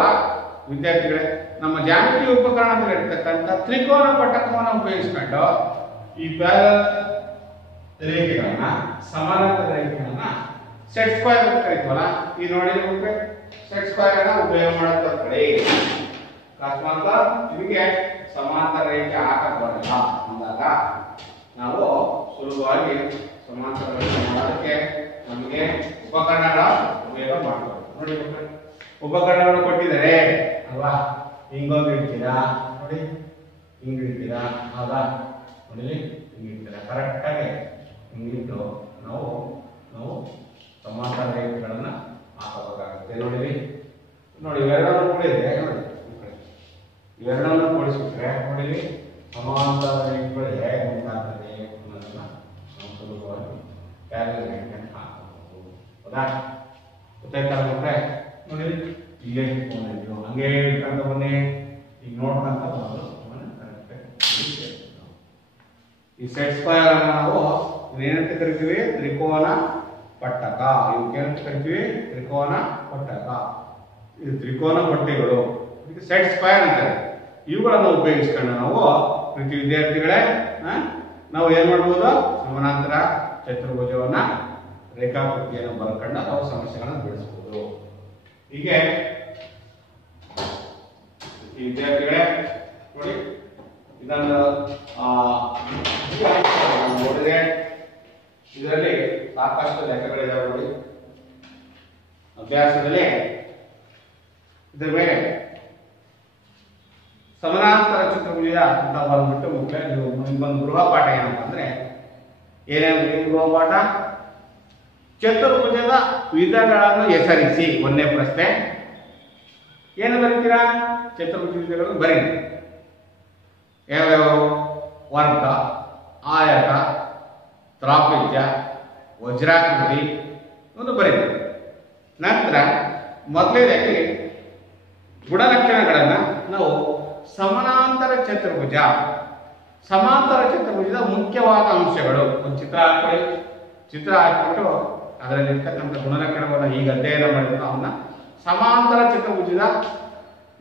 ವಿದ್ಯಾರ್ಥಿಗಳೇ ನಮ್ಮ ಜ್ಯಾಮಿತಿ ಉಪಕರಣದಲ್ಲಿರ್ತಕ್ಕಂಥ ತ್ರಿಕೋನ ಪಟ್ಟಕವನ್ನು ಉಪಯೋಗಿಸಿಕೊಂಡು ಈ ಪ್ಯಾರಲಲ್ ರೇಖೆಗಳನ್ನ, ಸಮಾನಾಂತರ ರೇಖೆಗಳನ್ನ ಸೆಟ್ ಸ್ಕ್ವೇರ್ ಅಂತ ಕರಿತೀವಲ್ಲ, ಈ ನೋಡಿ ಸೆಟ್ ಸ್ಕ್ವೇರ್ ಅನ್ನ ಉಪಯೋಗ ಮಾಡೋದ್ರ ಕಡೆ ಅಕಸ್ಮಾತ್ ನಿಮಗೆ ಸಮಾಂತರ ರೇಖೆ ಹಾಕಕ್ ಬರಲ್ಲ ಅಂದಾಗ ನಾವು ಸುಲಭವಾಗಿ ಸಮಾಂತರ ರೇಖೆ ಮಾಡೋದಕ್ಕೆ ನಮಗೆ ಉಪಕರಣಗಳ ಉಪಯೋಗ ಮಾಡಬಹುದು. ನೋಡಿ ಉಪಕರಣಗಳು ಕೊಟ್ಟಿದ್ದಾರೆ ಅಲ್ವಾ? ಹಿಂಗೋಗಿ ಇಡ್ತೀರಾ, ನೋಡಿ ಹಿಂಗ್ ಇಡ್ತೀರಾ, ಹೌದಾ? ನೋಡಿ ಹಿಂಗ್ ಇಡ್ತೀರಾ, ಕರೆಕ್ಟ್ ಆಗಿ ಹಿಂಗಿಟ್ಟು ನಾವು ಸಮಾಂತರ ರೇಖೆಗಳನ್ನ ಹಾಕಬೇಕಾಗುತ್ತೆ. ಆಗುತ್ತೆ ನೋಡಿ. ನೋಡಿ ಇವೆರಡನ್ನು ಕೂಡಿದೆ ನೋಡಿ, ಇವೆರಡನ್ನು ಕೂಡಿಸ್ಬಿಟ್ರೆ ನೋಡಿ ಸಮಾಂತರ ರೇಖೆಗಳು ಹೇಗೆ ಉಂಟಾಗ್ತದೆ ಅನ್ನೋದನ್ನ ನಾವು ಸುಲಭವಾಗಿ ಕ್ಯಾಲ್ಕುಲೇಟ್ ಹಾಕಬಹುದು. ಹೌದಾ? ಗೊತ್ತಾಯ್ತಲ್ಲ ಮಕ್ಕಳೇ? ನೋಡಿ ಇಲ್ಲೇ ಇಟ್ಕೊಂಡಿದ್ರು ಹಂಗೆ ಇಟ್ಕೊಂತ ಬನ್ನಿ, ಈಗ ನೋಡ್ಕೊಂತ ಬಂದು ಈ ಸೆಟ್ ಸ್ಕ್ವೇರ್ ಅನ್ನ ನಾವು ಏನಂತ ಕರಿತೀವಿ? ತ್ರಿಕೋನ ಪಟ್ಟಕ. ಇವಕ್ಕೆ ಏನಂತ ಕರಿತೀವಿ? ತ್ರಿಕೋನ ಪಟ್ಟಕ. ಇದು ತ್ರಿಕೋನ ಪಟ್ಟಿಗಳು, ಇದಕ್ಕೆ ಸೆಟ್ ಸ್ಕ್ವೇರ್ ಅಂತಾರೆ. ಇವುಗಳನ್ನು ಉಪಯೋಗಿಸ್ಕೊಂಡು ನಾವು ಪ್ರತಿ ವಿದ್ಯಾರ್ಥಿಗಳೇ ನಾವು ಏನ್ ಮಾಡ್ಬೋದು? ಸಮಾನಾಂತರ ಚತುರ್ಭುಜವನ್ನ ರೇಖಾಕೃತಿಯನ್ನು ಬರ್ಕೊಂಡು ನಾವು ಸಮಸ್ಯೆಗಳನ್ನು ಬಿಡಿಸಬಹುದು. ಹೀಗೆ ಈ ವಿದ್ಯಾರ್ಥಿಗಳೇ ನೋಡಿ ಇದನ್ನು ನೋಡಿದ್ರೆ ಇದರಲ್ಲಿ ಸಾಕಷ್ಟು ಲೆಕ್ಕಗಳಿದಾವೆ ನೋಡಿ. ಅಭ್ಯಾಸದಲ್ಲಿ ಇದರ ಮೇಲೆ ಸಮಾನಾಂತರ ಚತುರ್ಭುಜ ಅಂತ ಬಂದ್ಬಿಟ್ಟು ಮಕ್ಕಳೇ ನೀವು ನಿಮ್ಗೊಂದು ಗೃಹಪಾಠ ಏನಪ್ಪ ಅಂದ್ರೆ ಏನೇನು ಗೃಹಪಾಠ? ಚತುರ್ಭುಜದ ವಿಧಗಳನ್ನು ಹೆಸರಿಸಿ. ಒಂದೇ ಪ್ರಶ್ನೆ. ಏನು ಬರೀತೀರಾ? ಚತುರ್ಭುಜ ವಿಧಗಳನ್ನು ಬರೀ. ಯಾವ್ಯಾವ? ವರ್ಗ, ಆಯತ, ತ್ರಾಪಿಜ್ಯ, ವಜ್ರಾಕೃತಿ ಒಂದು ಬರೀತೀವಿ. ನಂತರ ಮೊದಲನೇದಾಗಿ ಗುಣಲಕ್ಷಣಗಳನ್ನು ನಾವು ಸಮಾನಾಂತರ ಚತುರ್ಭುಜ, ಸಮಾಂತರ ಚತುರ್ಭುಜದ ಮುಖ್ಯವಾದ ಅಂಶಗಳು ಒಂದು ಚಿತ್ರ ಹಾಕೊಳ್ಳಿ. ಚಿತ್ರ ಹಾಕಿಬಿಟ್ಟು ಅದರಲ್ಲಿರ್ತಕ್ಕಂಥ ಗುಣಲಕ್ಷಣವನ್ನು ಈಗ ಅಧ್ಯಯನ ಮಾಡಿದ್ರು ಅವನ್ನ ಸಮಾಂತರ ಚತುರ್ಭುಜದ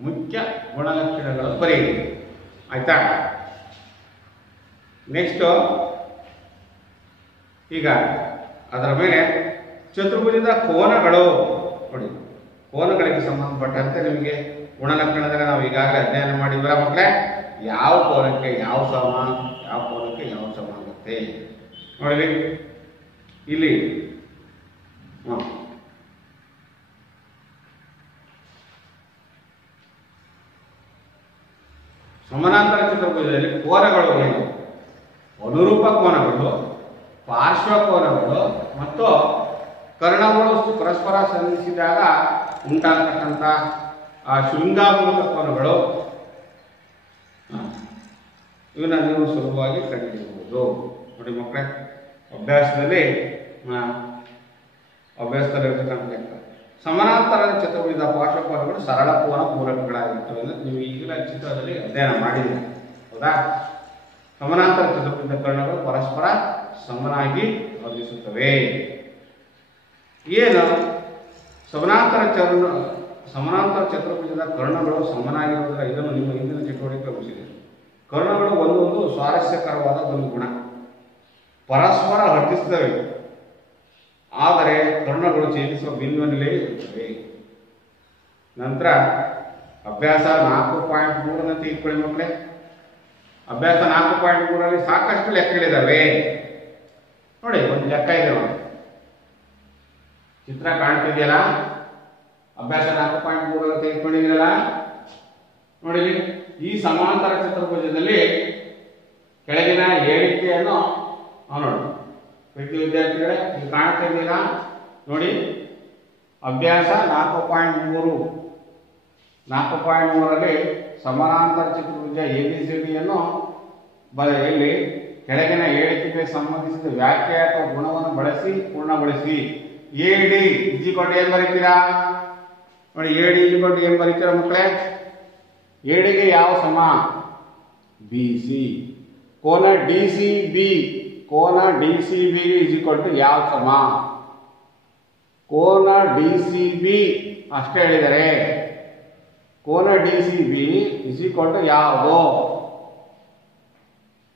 ಮುಖ್ಯ ಗುಣಲಕ್ಷಣಗಳು ಬರೆಯಿರಿ. ಆಯ್ತಾ? ನೆಕ್ಸ್ಟ್ ಈಗ ಅದರ ಮೇಲೆ ಚತುರ್ಭುಜದ ಕೋನಗಳು ನೋಡಿ. ಕೋನಗಳಿಗೆ ಸಂಬಂಧಪಟ್ಟಂತೆ ನಿಮಗೆ ಗುಣಲಕ್ಷಣದಾಗ ನಾವು ಈಗಾಗಲೇ ಅಧ್ಯಯನ ಮಾಡಿದ್ವಲ್ಲ ಮಕ್ಕಳೇ, ಯಾವ ಕೋನಕ್ಕೆ ಯಾವ ಸಮ, ಯಾವ ಕೋನಕ್ಕೆ ಯಾವ ಸಮ ಆಗುತ್ತೆ ನೋಡಿ. ಇಲ್ಲಿ ಸಮಾನಾಂತರ ಚತುರ್ಭುಜದಲ್ಲಿ ಕೋನಗಳು ಏನು? ಅನುರೂಪ ಕೋನಗಳು, ಪಾರ್ಶ್ವ ಕೋನಗಳು ಮತ್ತು ಕರ್ಣಗಳು ಪರಸ್ಪರ ಸಂಧಿಸಿದಾಗ ಉಂಟಾಗತಕ್ಕಂಥ ಆ ಶೃಂಗಾತ್ಮಕ ಕೋನಗಳು, ಇವನ್ನ ನೀವು ಸುಲಭವಾಗಿ ಕಂಡುಹಿಡಿಯಬಹುದು ನೋಡಿ ಮಕ್ಕಳೇ. ಅಭ್ಯಾಸದಲ್ಲಿ ಸಮಾನಾಂತರ ಚತುರ್ಭುಜದ ಪಾರ್ಶ್ವಕೋನಗಳು ಸರಳ ಕೋನ ಪೂರಕಗಳಾಗಿರ್ತವೆ ಅಂತ ನೀವು ಈಗಲೇ ಚಿತ್ರದಲ್ಲಿ ಅಧ್ಯಯನ ಮಾಡಿದ್ದೀರಿ. ಹೌದಾ? ಸಮಾನಾಂತರ ಚತುರ್ಭುಜದ ಕರ್ಣಗಳು ಪರಸ್ಪರ ಸಮನಾಗಿ ವರ್ತಿಸುತ್ತವೆ. ಏನು ಸಮಾನಾಂತರ ಚತುರ್ಭುಜದ ಕರ್ಣಗಳು ಸಮನಾಗಿರುವುದರ ಇದನ್ನು ನಿಮ್ಮ ಹಿಂದಿನ ಚಟುವಟಿಕೆ ಗಮನಿಸಿದೆ. ಕರ್ಣಗಳು ಒಂದೊಂದು ಸ್ವಾರಸ್ಯಕರವಾದ ಒಂದು ಗುಣ, ಪರಸ್ಪರ ವರ್ತಿಸುತ್ತವೆ, ಆದರೆ ಕರ್ಣಗಳು ಛೇದಿಸುವ ಬಿಂದುವಿನಲ್ಲೇ ಇರುತ್ತವೆ. ನಂತರ ಅಭ್ಯಾಸ 4.3 ತೆಗೆದುಕೊಳ್ಳಿ ಮಕ್ಕಳೇ. ಅಭ್ಯಾಸ 4.3ರಲ್ಲಿ ಸಾಕಷ್ಟು ಲೆಕ್ಕಗಳಿದ್ದಾವೆ ನೋಡಿ. ಒಂದು ಲೆಕ್ಕ ಇದೆ, ಚಿತ್ರ ಕಾಣ್ತಿದೆಯಲ್ಲ. ಅಭ್ಯಾಸ 4.3ರಲ್ಲಿ ತೆಗೆದುಕೊಂಡಿದ್ದೀರಲ್ಲ ನೋಡಿ. ಈ ಸಮಾಂತರ ಚತುರ್ಭುಜದಲ್ಲಿ ಕೆಳಗಿನ ಹೇಳಿಕೆಯನ್ನು ನೋಡಿ. ಪ್ರತಿ ವಿದ್ಯಾರ್ಥಿಗಳೇ ಇದು ಕಾಣ್ತಾ ಇದೆಯಲ್ಲ ನೋಡಿ. ಅಭ್ಯಾಸ 4.3ರಲ್ಲಿ ಸಮಾನಾಂತರ ಚತುರ್ಭುಜ ABCDಯನ್ನು ಇಲ್ಲಿ ಕೆಳಗಿನ ಹೇಳಿಕೆಗೆ ಸಂಬಂಧಿಸಿದ ವ್ಯಾಖ್ಯೆ ಅಥವಾ ಗುಣವನ್ನು ಬಳಸಿ ಪೂರ್ಣಗೊಳಿಸಿ. AD ಏನ್ ಬರೀತೀರಾ ನೋಡಿ. AD ಏನ್ ಬರೀತೀರಾ ಮಕ್ಕಳೇ? ADಗೆ ಯಾವ ಸಮ? BC. ಕೋನ DCB, ಕೋನ DCB ಯಾವ ಸಮ? ಕೋನ DCB ಅಷ್ಟೇ ಹೇಳಿದರೆ. ಕೋನ DCB ಯಾವುದು?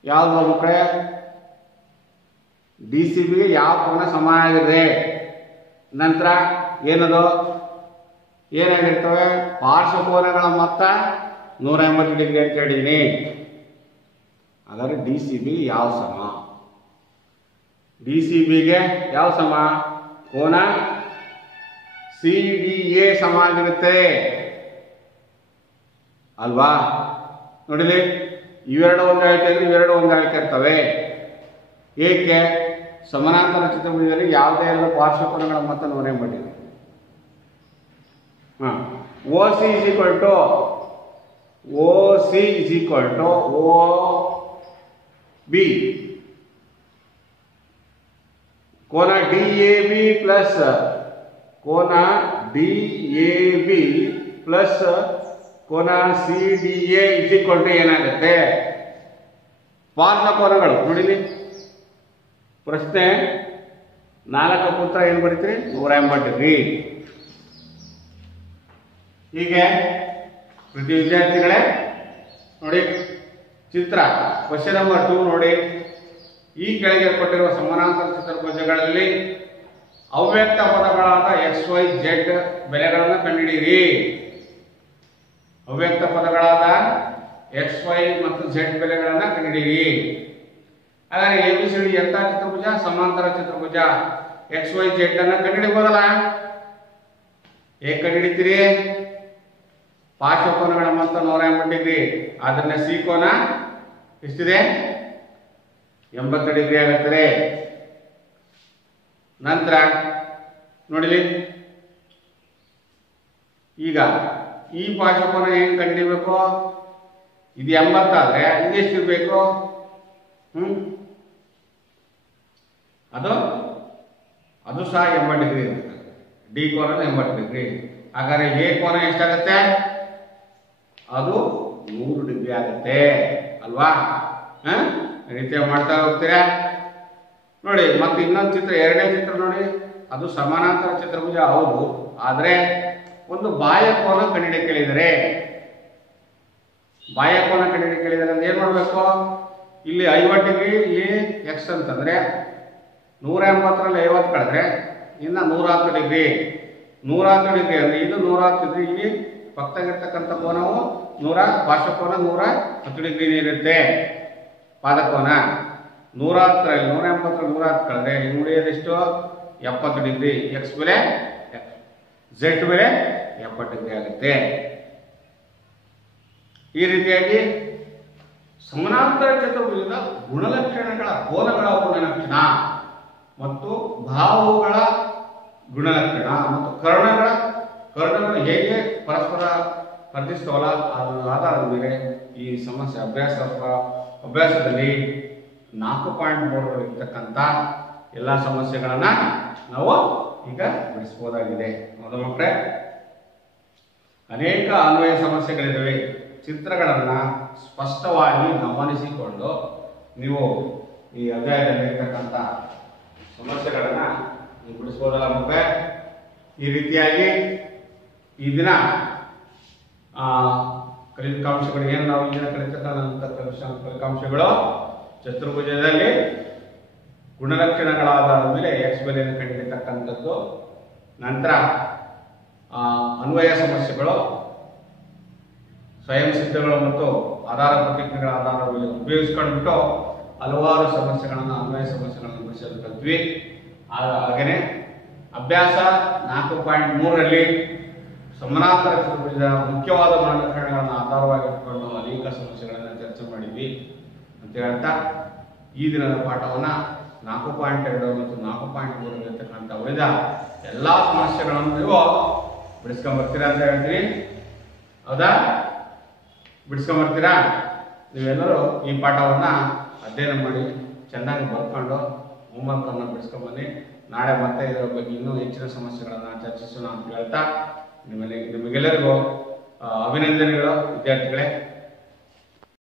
ಯಾವುದು ಮಕ್ಕಳೇ? DCBಗೆ ಯಾವ ಕೋನ ಸಮಾನವಾಗಿದೆ? ನಂತರ ಏನದು? ಏನಾಗಿರ್ತವೆ? ಪಾರ್ಶ್ವಕೋನಗಳ ಮೊತ್ತ 180 ಡಿಗ್ರಿ ಅಂತ ಹೇಳಿದ್ದೀನಿ. ಹಾಗಾದ್ರೆ DCB ಯಾವ ಸಮ? DCBಗೆ ಯಾವ ಸಮ? ಕೋನ CDA ಸಮ ಆಗಿರುತ್ತೆ ಅಲ್ವಾ? ನೋಡಿಲಿ, ಇವೆರಡು ಹೊಂದಾಣಿಕೆ ಅಂದ್ರೆ ಇವೆರಡು ಹೊಂದಾಣಿಕೆ ಇರ್ತವೆ. ಏಕೆ? ಸಮಾನಾಂತರ ಚತುರ್ಭುಜದಲ್ಲಿ ಯಾವುದೇ ಎಲ್ಲ ಪಾರ್ಶ್ವಕೋನಗಳ ಮೊತ್ತ 180 degree. O C is equal to O B ಕೋನ ಡಿ ಎ ಬಿ ಪ್ಲಸ್ ಕೋನ ಡಿ ಎ ಬಿ ಪ್ಲಸ್ ಕೋನ C D A is equal to ಏನಾಗುತ್ತೆ? ಪಾರ್ಶ್ವಕೋನಗಳು ನೋಡಿಲಿ. ಪ್ರಶ್ನೆ 4 ಉತ್ತರ ಏನು ಬರೀತೀರಿ? 180 ಡಿಗ್ರಿ. ಹೀಗೆ ಪ್ರತಿ ವಿದ್ಯಾರ್ಥಿಗಳೇ ನೋಡಿ ಚಿತ್ರ ಕ್ವಶನ್ ನಂಬರ್ 2 ನೋಡಿ. ಈ ಕೆಳಗೆ ಕೊಟ್ಟಿರುವ ಸಮಾನಾಂತರ ಚತುರ್ಭುಜಗಳಲ್ಲಿ ಅವ್ಯಕ್ತ ಪದಗಳಾದ ಎಕ್ಸ್ ವೈ ಜೆಡ್ ಬೆಲೆಗಳನ್ನು ಕಂಡುಹಿಡಿಯಿರಿ. ಅವ್ಯಕ್ತ ಪದಗಳಾದ ಎಕ್ಸ್ ವೈ ಮತ್ತು ಜೆಡ್ ಬೆಲೆಗಳನ್ನು ಕಂಡುಹಿಡಿಯಿರಿ. ಹಾಗಾದ್ರೆ ABCD ಎಂತ ಚತುರ್ಭುಜ? ಸಮಾಂತರ ಚತುರ್ಭುಜ. ಎಕ್ಸ್ ವೈ ಜೆಡ್ ಅನ್ನ ಕಂಡುಹಿಡಿಬಹುದಲ್ಲ? ಹೇಗೆ ಕಂಡುಹಿಡಿತೀರಿ? ಪಾರ್ಶ್ವಕೋನಗಳ ಮೊತ್ತ 180 ಡಿಗ್ರಿ. ಅದನ್ನ ಸಿ ಕೋನ ಎಷ್ಟಿದೆ? 80 ಡಿಗ್ರಿ ಆಗುತ್ತದೆ. ನಂತರ ನೋಡಿಲಿ, ಈಗ ಈ ಪಾರ್ಶ್ವಕೋನ ಹೆಂಗ್ ಕಂಡುಹಿಡಿಬೇಕು? ಇದು 80 ಆದ್ರೆ ಇದೆಷ್ಟಿರ್ಬೇಕು? ಅದು ಸಹ 80 ಡಿಗ್ರಿ ಇರುತ್ತೆ. ಡಿ ಕೋನ 80 ಡಿಗ್ರಿ. ಹಾಗಾದ್ರೆ ಎ ಕೋನ ಎಷ್ಟಾಗತ್ತೆ? ಅದು 100 ಡಿಗ್ರಿ ಆಗುತ್ತೆ ಅಲ್ವಾ? ರೀತಿಯ ಮಾಡ್ತಾ ಹೋಗ್ತೀರಾ ನೋಡಿ. ಮತ್ತೆ ಇನ್ನೊಂದು ಚಿತ್ರ, ಎರಡನೇ ಚಿತ್ರ ನೋಡಿ. ಅದು ಸಮಾನಾಂತರ ಚತುರ್ಭುಜ ಹೌದು, ಆದ್ರೆ ಒಂದು ಬಾಹ್ಯ ಕೋನ ಕಂಡುಹಿಡಿಯಕ್ಕೆ ಹೇಳಿದರೆ, ಬಾಹ್ಯ ಕೋನ ಕಂಡುಹಿಡಿಯಕ್ಕೆ ಹೇಳಿದರೆ ಅಂದ್ರೆ ಏನ್ ಮಾಡ್ಬೇಕು? ಇಲ್ಲಿ 50 ಡಿಗ್ರಿ, ಇಲ್ಲಿ ಎಕ್ಸ್ ಅಂತಂದ್ರೆ 180ರಲ್ಲಿ 50 ಕಳೆದ್ರೆ ಇನ್ನ 110 ಡಿಗ್ರಿ. 110 ಡಿಗ್ರಿ ಅಂದ್ರೆ ಇದು 110 ಡಿಗ್ರಿ. ಇಲ್ಲಿ ಪಕ್ಕದಾಗಿರ್ತಕ್ಕಂಥ ಕೋನವು ಪಾರ್ಶ್ವಕೋನ 110 ಡಿಗ್ರಿ ಇರುತ್ತೆ. ಪಾದಕೋನ 110ರಲ್ಲಿ 180ರಲ್ಲಿ 110 ಕಳೆದ್ರೆ ಇನ್ನು ಉಳಿಯೋದೆಷ್ಟು? 70 ಡಿಗ್ರಿ. ಎಕ್ಸ್ ಬೆಲೆ ಝೆಡ್ ಬೆಲೆ 70 ಡಿಗ್ರಿ ಆಗುತ್ತೆ. ಈ ರೀತಿಯಾಗಿ ಸಮಾನಾಂತರ ಚತುರ್ಭುಜದ ಗುಣಲಕ್ಷಣಗಳ ಕೋನಗಳ ಗುಣಲಕ್ಷಣ ಮತ್ತು ಬಾಹುಗಳ ಗುಣಲಕ್ಷಣ ಮತ್ತು ಕರ್ಣಗಳು ಹೇಗೆ ಪರಸ್ಪರ ಸ್ಪರ್ಧಿಸ್ತವಲ್ಲ ಅದರ ಆಧಾರದ ಮೇಲೆ ಈ ಸಮಸ್ಯೆ ಅಭ್ಯಾಸದಲ್ಲಿ 4.3 ಇರ್ತಕ್ಕಂಥ ಎಲ್ಲ ಸಮಸ್ಯೆಗಳನ್ನ ನಾವು ಈಗ ಬಿಡಿಸಬಹುದಾಗಿದೆ. ಹೌದಾ ಮಕ್ಕಳೇ? ಅನೇಕ ಅನ್ವಯ ಸಮಸ್ಯೆಗಳಿದ್ದಾವೆ. ಚಿತ್ರಗಳನ್ನ ಸ್ಪಷ್ಟವಾಗಿ ಗಮನಿಸಿಕೊಂಡು ನೀವು ಈ ಅಧ್ಯಾಯದಲ್ಲಿರ್ತಕ್ಕಂಥ ಸಮಸ್ಯೆಗಳನ್ನ ನೀವು ಬಿಡಿಸಬಹುದಲ್ಲ ಮಕ್ಕಳೇ? ಈ ರೀತಿಯಾಗಿ ಈ ದಿನ ಫಲಿತಾಂಶಗಳು ಏನು ನಾವು ಈ ದಿನ ಕಲಿತಕ್ಕಂಥ ಫಲಿತಾಂಶಗಳು ಚತುರ್ಭುಜದಲ್ಲಿ ಗುಣಲಕ್ಷಣಗಳ ಆಧಾರದ ಮೇಲೆ ಎಕ್ಸ್ ಬೆಲೆಯನ್ನು ಕಂಡುಹಿಡಿಯತಕ್ಕಂಥದ್ದು. ನಂತರ ಅನ್ವಯ ಸಮಸ್ಯೆಗಳು, ಸ್ವಯಂ ಸಿದ್ಧಗಳು ಮತ್ತು ಆಧಾರ ಪ್ರತಿಕ್ರಿಯೆಗಳ ಆಧಾರವನ್ನು ಉಪಯೋಗಿಸ್ಕೊಂಡ್ಬಿಟ್ಟು ಹಲವಾರು ಸಮಸ್ಯೆಗಳನ್ನು ಅನ್ವಯ ಸಮಸ್ಯೆಗಳನ್ನು ಬಿಡಿಸಲು ಕಲ್ತ್ವಿ. ಹಾಗೆಯೇ ಅಭ್ಯಾಸ 4.3ರಲ್ಲಿ ಸಮಾನಾಂತರ ಚತುರ್ಭುಜದ ಮುಖ್ಯವಾದ ಗುಣಲಕ್ಷಣಗಳನ್ನು ಆಧಾರವಾಗಿಟ್ಟುಕೊಂಡು ಅನೇಕ ಸಮಸ್ಯೆಗಳನ್ನು ಚರ್ಚೆ ಮಾಡಿದ್ವಿ ಅಂತ ಹೇಳ್ತಾ ಈ ದಿನದ ಪಾಠವನ್ನು 4.2 ಮತ್ತು 4.3 ಉಳಿದ ಎಲ್ಲ ಸಮಸ್ಯೆಗಳನ್ನು ನೀವು ಬಿಡಿಸ್ಕೊಂಡ್ಬರ್ತೀರಾ ಅಂತ ಹೇಳ್ತೀರಿ. ಹೌದಾ? ಬಿಡಿಸ್ಕೊಂಡ್ಬರ್ತೀರಾ? ನೀವೆಲ್ಲರೂ ಈ ಪಾಠವನ್ನು ಅಧ್ಯಯನ ಮಾಡಿ ಚೆನ್ನಾಗಿ ಬರ್ಕೊಂಡು ಹೋಮ್ವರ್ಕನ್ನು ಬಿಡಿಸ್ಕೊಂಡ್ಬನ್ನಿ. ನಾಳೆ ಮತ್ತೆ ಇದರ ಬಗ್ಗೆ ಇನ್ನೂ ಹೆಚ್ಚಿನ ಸಮಸ್ಯೆಗಳನ್ನು ಚರ್ಚಿಸೋಣ ಅಂತ ಹೇಳ್ತಾ ನಿಮಗೆಲ್ಲರಿಗೂ ಅಭಿನಂದನೆಗಳು ವಿದ್ಯಾರ್ಥಿಗಳೇ.